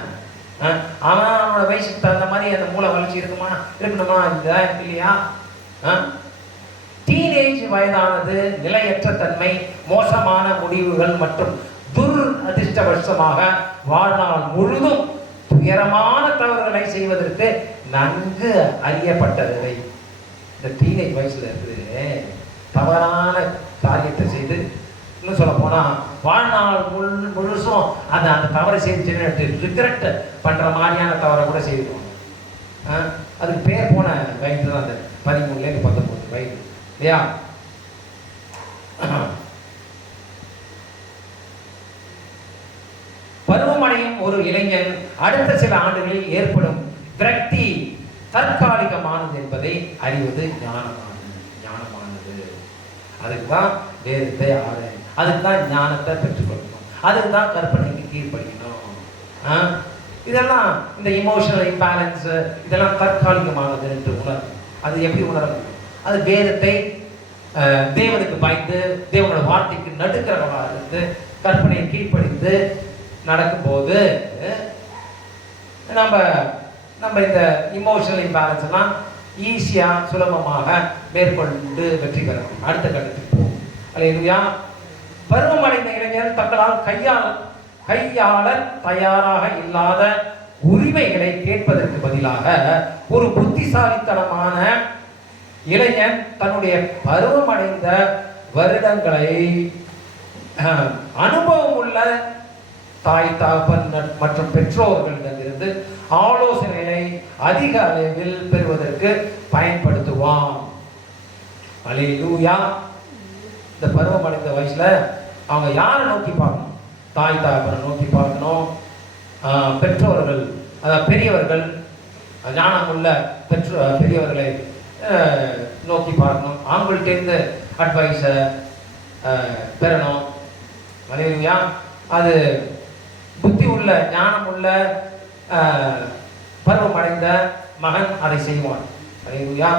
அவனோட வயசுக்கு தகுந்த மாதிரி அந்த மூளை வளர்ச்சி இருக்கணுமா இல்லை இல்லையா? டீனேஜ் வயதானது நிலையற்ற தன்மை, மோசமான முடிவுகள் மற்றும் அதிர்ஷ்டவசமாக வாழ்நாள் முழுதும் துயரமான தவறுகளை செய்வதற்கு நன்கு அறியப்பட்டதை. இந்த டீனேஜ் வயசுல இருக்குது தவறான காரியத்தை செய்து, இன்னும் சொல்ல போனா வாழ்நாள் முழுசும் அந்த தவறை செய்து ரிக்ரெட் பண்ற மாதிரியான தவறை கூட செய்துருவாங்க. அதுக்கு பேர் போன வயது தான் அந்த 13 19 வயது இல்லையா? பருவமடையும் ஒரு இளைஞன் அடுத்த சில ஆண்டுகளில் ஏற்படும் விரக்தி தற்காலிகமானது என்பதை அறிவது ஞானமானது. அதுக்குதான் வேதத்தை அதுக்குதான் ஞானத்தை பெற்றுக்கொள்ளணும், அதுக்குதான் கற்பனைக்கு கீழ்ப்படிக்கணும். இதெல்லாம் இந்த இமோஷனல் இம்பேலன்ஸ் இதெல்லாம் தற்காலிகமானது என்று உணரணும். அது எப்படி உணர முடியும்? அது வேதத்தை தேவனுக்கு பயந்து தேவனோட வார்த்தைக்கு நடுக்கிறவர்களாக இருந்து கற்பனையை கீழ்ப்படிந்து நடக்கும்போது நம்ம இந்த இமோஷனல் இம்பேலன்ஸ் எல்லாம் ஈஸியா சுலபமாக மேற்கொண்டு வெற்றி பெறணும். அடுத்த கட்டத்துக்கு போகும். அல்லேலூயா. பருவமடைந்த இளைஞர் தங்களால் கையாள தயாராக இல்லாத உரிமைகளை கேட்பதற்கு பதிலாக ஒரு புத்திசாலித்தனமான இளைஞன் தன்னுடைய பருவமடைந்த வருடங்களை அனுபவம் உள்ள தாய் தகப்பன் மற்றும் பெற்றோர்களிடமிருந்து ஆலோசனைகளை அதிக அளவில் பெறுவதற்கு பயன்படுத்துவான். அல்லேலூயா. இந்த பருவமடைந்த வயசுல அவங்க யாரை நோக்கி பார்க்கணும்? தாய் தகப்பனை நோக்கி பார்க்கணும். பெற்றோர்கள், அதாவது பெரியவர்கள், ஞானமுள்ள பெரியவர்களை நோக்கி பார்க்கணும். அவங்கள்டேருந்து அட்வைஸை பெறணும். அல்லேலூயா. அது புத்தி உள்ள ஞானம் உள்ள பருவமடைந்த மகன் அதை செய்வான். அல்லேலூயா.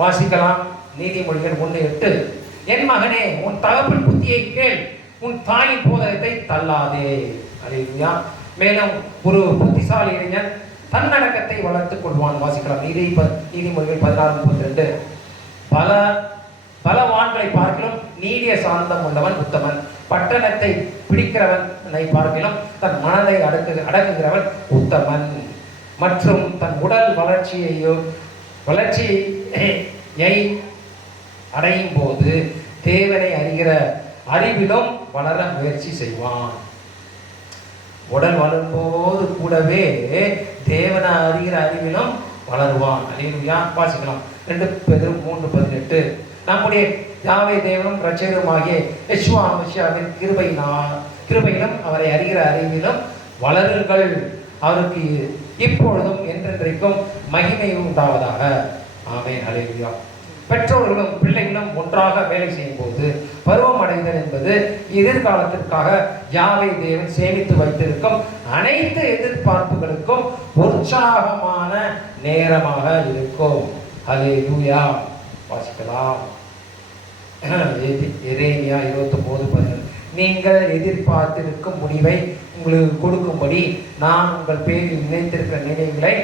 வாசிக்கலாம். நீதிமொழிகள் 1:8. என் மகனே, உன் தகப்பன் புத்தியை கேள், உன் தாயின் போதகத்தை தள்ளாதே. அல்லேலூயா. மேலும் ஒரு புத்திசாலி இளைஞன் தன்னடக்கத்தை வளர்த்துக் கொள்வான். வாசிக்கலாம். நீதிமொழிகள் 16:32. பலவான்களை பார்க்கிலும் நீடிய சாந்தம் உள்ளவன் உத்தமன், பட்டணத்தை பிடிக்கிறவனை பார்க்கிலும் தன் மனதை அடக்குகிறவன் உத்தமன், மற்றும் தன் உடல் வளர்ச்சியை அடையும் போது தேவனை அறிகிற அறிவிலும் வளர முயற்சி செய்வான். உடல் வளரும்போது கூடவே தேவனை அறிகிற அறிவிலும் வளருவான். அல்லேலூயா. வாசிக்கலாம். 2 பேதுரு 3:18. நம்முடைய யாவே தேவனும் இரட்சகருமாகிய யெஷுவா மசியாவின் கிருபையிலும் அவரை அறிகிற அறிவிலும் வளருங்கள், அவருக்கு இப்பொழுதும் என்றென்றைக்கும் மகிமை உண்டாவதாக. ஆமென். அல்லேலூயா. பெற்றோர்களும் பிள்ளைகளும் ஒன்றாக வேலை செய்யும் போது பருவம் அடைதல் என்பது எதிர்காலத்திற்காக யாவே தேவன் சேமித்து வைத்திருக்கும் அனைத்து எதிர்பார்ப்புகளுக்கும் உற்சாகமான நேரமாக இருக்கும். அல்லேலூயா. வாசிக்கலாம். எரேமியா 29:10. நீங்கள் எதிர்பார்த்திருக்கும் முடிவை உங்களுக்கு கொடுக்கும்படி நான் உங்கள் பேரில் நினைத்திருக்கிற நினைவுகளை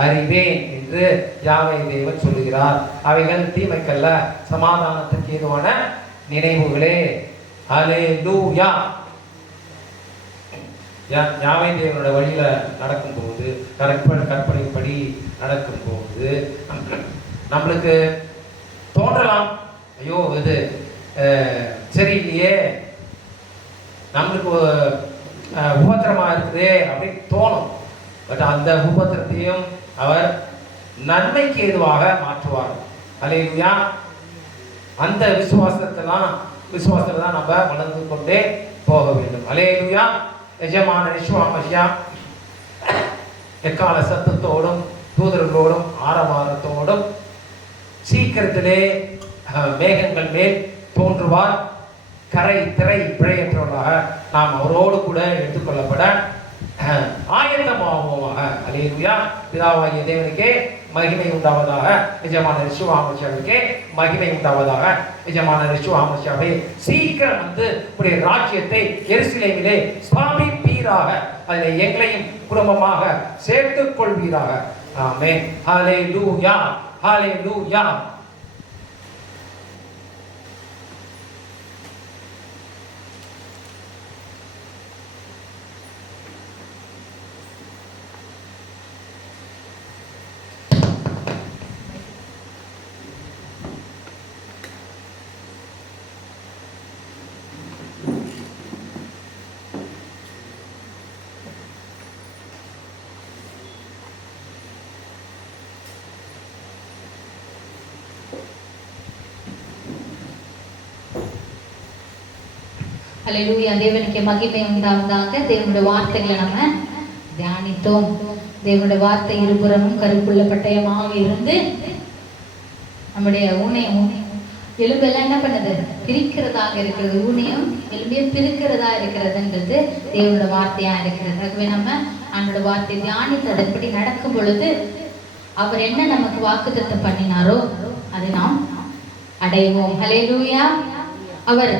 அறிவேன் என்று யாவே தேவன் சொல்லுகிறார். அவைகள் தீமைக்கல்ல, சமாதானத்துக்கு ஏதுவான நினைவுகளே. அல்லேலூயா. யாவே தேவனோட வழியில நடக்கும்போது, கற்பனைப்படி நடக்கும்போது நம்மளுக்கு தோன்றலாம், ஐயோ இது சரியில்லையே, நம்மளுக்கு உபத்திரமா இருக்குதே அப்படின்னு தோணும். பட் அந்த உபத்திரத்தையும் அவர் நன்மைக்கு ஏதுவாக மாற்றுவார். அல்லேலூயா. அந்த விசுவாசத்துல தான் நம்ம வளர்ந்து கொண்டே போக வேண்டும். அல்லேலூயா. எஜமான யெஷுவா மசியா எக்கால சத்தத்தோடும் தூதர்களோடும் ஆரவாரத்தோடும் சீக்கிரத்திலே மேகங்கள் மேல் தோன்றுவார். கரை திரை பிழையற்றவர்களாக நாம் அவரோடு கூட எடுத்துக்கொள்ளப்பட ஆயத்தமாகுவோமாக. அல்லேலூயா. பிதாவாகிய தேவனுக்கே மகிமை உண்டாவதாக. நிஜமான யெஷுவா மசியாவுக்கே மகிமை உண்டாவதாக. நிஜமான யெஷுவா மசியாவே சீக்கிரம் வந்து உடைய ராஜ்யத்தை எருசலேமிலே ஸ்தாபிப்பீராக. அதில் எங்களையும் குடும்பமாக சேர்த்துக் கொள்வீராக. ஆமென். ஹல்லேலூயா. ஹல்லேலூயா. ஹல்லேலூயா. தேவனுக்கு மகிமை உண்டாவதாக. தேவனுடைய வார்த்தைகளை நம்ம தியானித்தோம். தேவனுடைய வார்த்தை இருபுறமும் கருப்புள்ள பட்டயமாக இருந்து நம்முடைய ஊனையும் எலும்பெல்லாம் என்ன பண்ணுது? பிரிக்கிறதாக இருக்கிறது. ஊனையும் எலும்பையும் பிரிக்கிறதா இருக்கிறதுன்றது தேவனோட வார்த்தையா இருக்கிறது. ஆகவே நம்ம அவனோட வார்த்தை தியானித்து அதன்படி நடக்கும் பொழுது அவர் என்ன நமக்கு வாக்குத்தத்தம் பண்ணினாரோ அதை நாம் அடைவோம். ஹல்லேலூயா. அவர்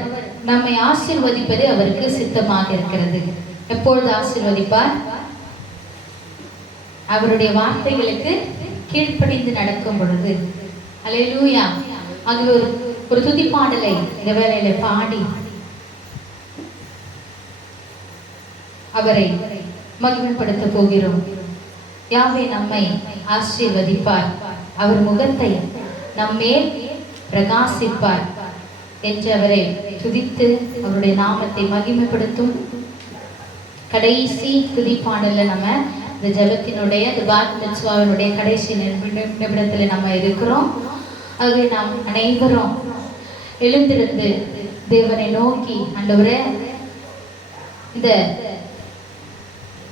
நம்மை ஆசீர்வதிப்பது அவருக்கு சித்தமாக இருக்கிறது. எப்பொழுது ஆசீர்வதிப்பார்? அவருடைய வார்த்தைகளுக்கு கீழ்ப்படிந்து நடக்கும் பொழுது. ஹல்லேலூயா. ஆகவே ஒரு துதிப்பாடலை இந்த வேளையில பாடி அவரை மகிமைப்படுத்த போகிறோம். யாவே நம்மை ஆசீர்வதிப்பார், அவர் முகத்தை நம்மேல் பிரகாசிப்பார் என்று அவரை துதித்து அவருடைய நாமத்தை மகிமைப்படுத்தும் கடைசி துதிப்பாடல்ல நம்ம இந்த ஜெபத்தினுடைய இந்த பாத் மித்வாவினுடைய கடைசி நிமிடத்துல நம்ம இருக்கிறோம். ஆகவே நாம் அனைவரும் எழுந்திருந்து தேவனை நோக்கி, ஆண்டவரே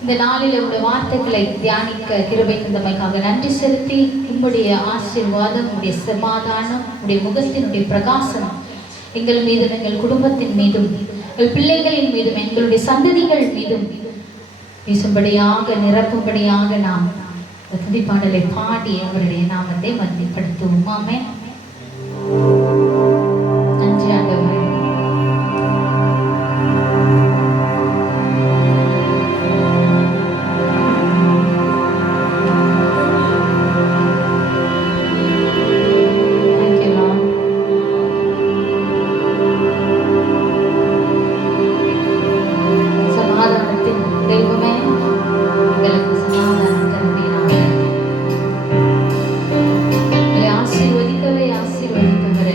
இந்த நாளில் உங்களுடைய வார்த்தைகளை தியானிக்க கிருபை தந்தமைக்காக நன்றி செலுத்தி, உங்களுடைய ஆசீர்வாதம், உங்களுடைய சமாதானம், உங்களுடைய முகத்தினுடைய பிரகாசம் எங்கள் மீதும், எங்கள் குடும்பத்தின் மீதும், எங்கள் பிள்ளைகளின் மீதும், எங்களுடைய சந்ததிகள் மீதும் வீசும்படியாக, நிரப்பும்படியாக நாம் துதிப்பாடலை பாடி அவருடைய நாமத்தை மகிமைப்படுத்துவோம். ஆமென். நன்றி ஆண்டவரே. ஆசீர்வதிக்கவே ஆசீர்வதிக்கவரே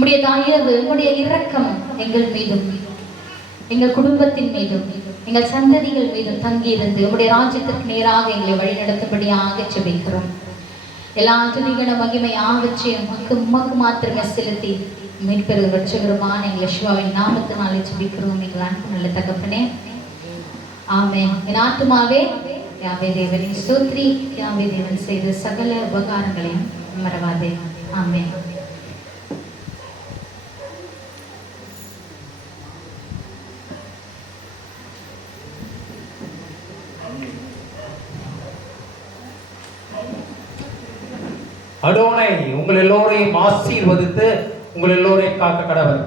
உம்முடைய தயவு, உம்முடைய இரக்கம் எங்கள் மீதும், எங்கள் குடும்பத்தின் மீதும், எங்கள் சந்ததிகள் மீதும் தங்கி இருந்து உம்முடைய ராஜ்யத்திற்கு நேராக எங்களை வழிநடத்தும்படியாக ஜெபிக்கிறோம். எல்லா துதிகன மகிமை ஆகச்சையும் உமக்கு மாத்திரமே செலுத்தி மீட்பெரு ரட்சகருமான எங்கள் யெகோவாவின் நாமத்தினாலே ஜெபிக்கிறோம் எங்கள் அன்பு நல்ல தகப்பனே. ஆமென். என் ஆத்துமாவே யாவே தேவனை ஸ்தோத்திரி, யாவே தேவன் செய்த சகல உபகாரங்களையும் மறவாதே. ஆமென். அடோனை உங்கள் எல்லோரையும் ஆசீர்வதித்து உங்கள் எல்லோரையும் காக்க கடவர்.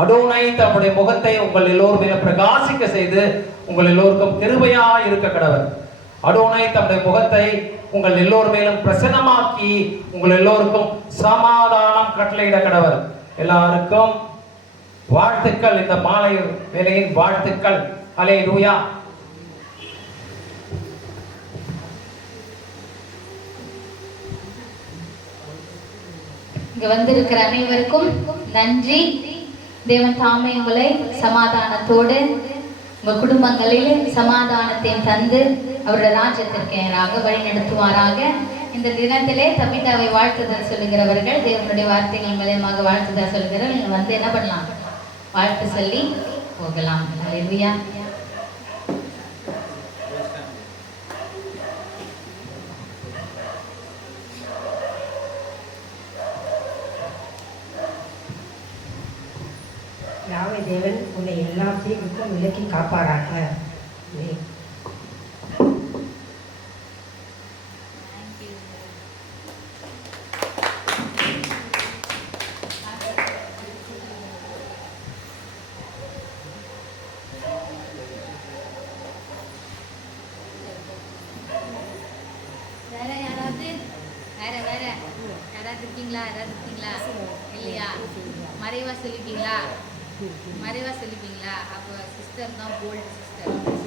அடோனை தம்முடைய முகத்தை உங்கள் எல்லோரும் மேல பிரகாசிக்க செய்து உங்கள் எல்லோருக்கும் கிருபையா இருக்க கடவர். அடோனை தம்முடைய முகத்தை உங்கள் எல்லோர் மேலும் பிரசன்னமாக்கி உங்கள் எல்லோருக்கும் சமாதானம் கட்டளையிட கடவர். எல்லாருக்கும் வாழ்த்துக்கள். இந்த மாலை வேளையின் வாழ்த்துக்கள். அல்லேலூயா. இங்க வந்திருக்கிற அனைவருக்கும் நன்றி. தேவன் தாமே உங்களை சமாதானத்தோடு உங்க குடும்பங்களில் சமாதானத்தையும் தந்து அவருடைய ராஜ்யத்திற்கு நேராக வழி நடத்துவாராக. இந்த தினத்திலே தபிதாவை வாழ்த்துதல் சொல்லுகிறவர்கள், தேவனுடைய வார்த்தைகள் மூலமாக வாழ்த்துதல் சொல்லுகிறவர்கள் நீங்க வந்து என்ன பண்ணலாம், வாழ்த்து சொல்லி போகலாம். அல்லேலூயா. யாவே தேவன் உன்னை எல்லா தீங்குக்கும் விலக்கி காப்பாராக. யாராவது இருக்கீங்களா? இல்லையா? மறைவா சொல்லிப்பீங்களா? அப்போ சிஸ்டர் தான் போல்டு சிஸ்டர்.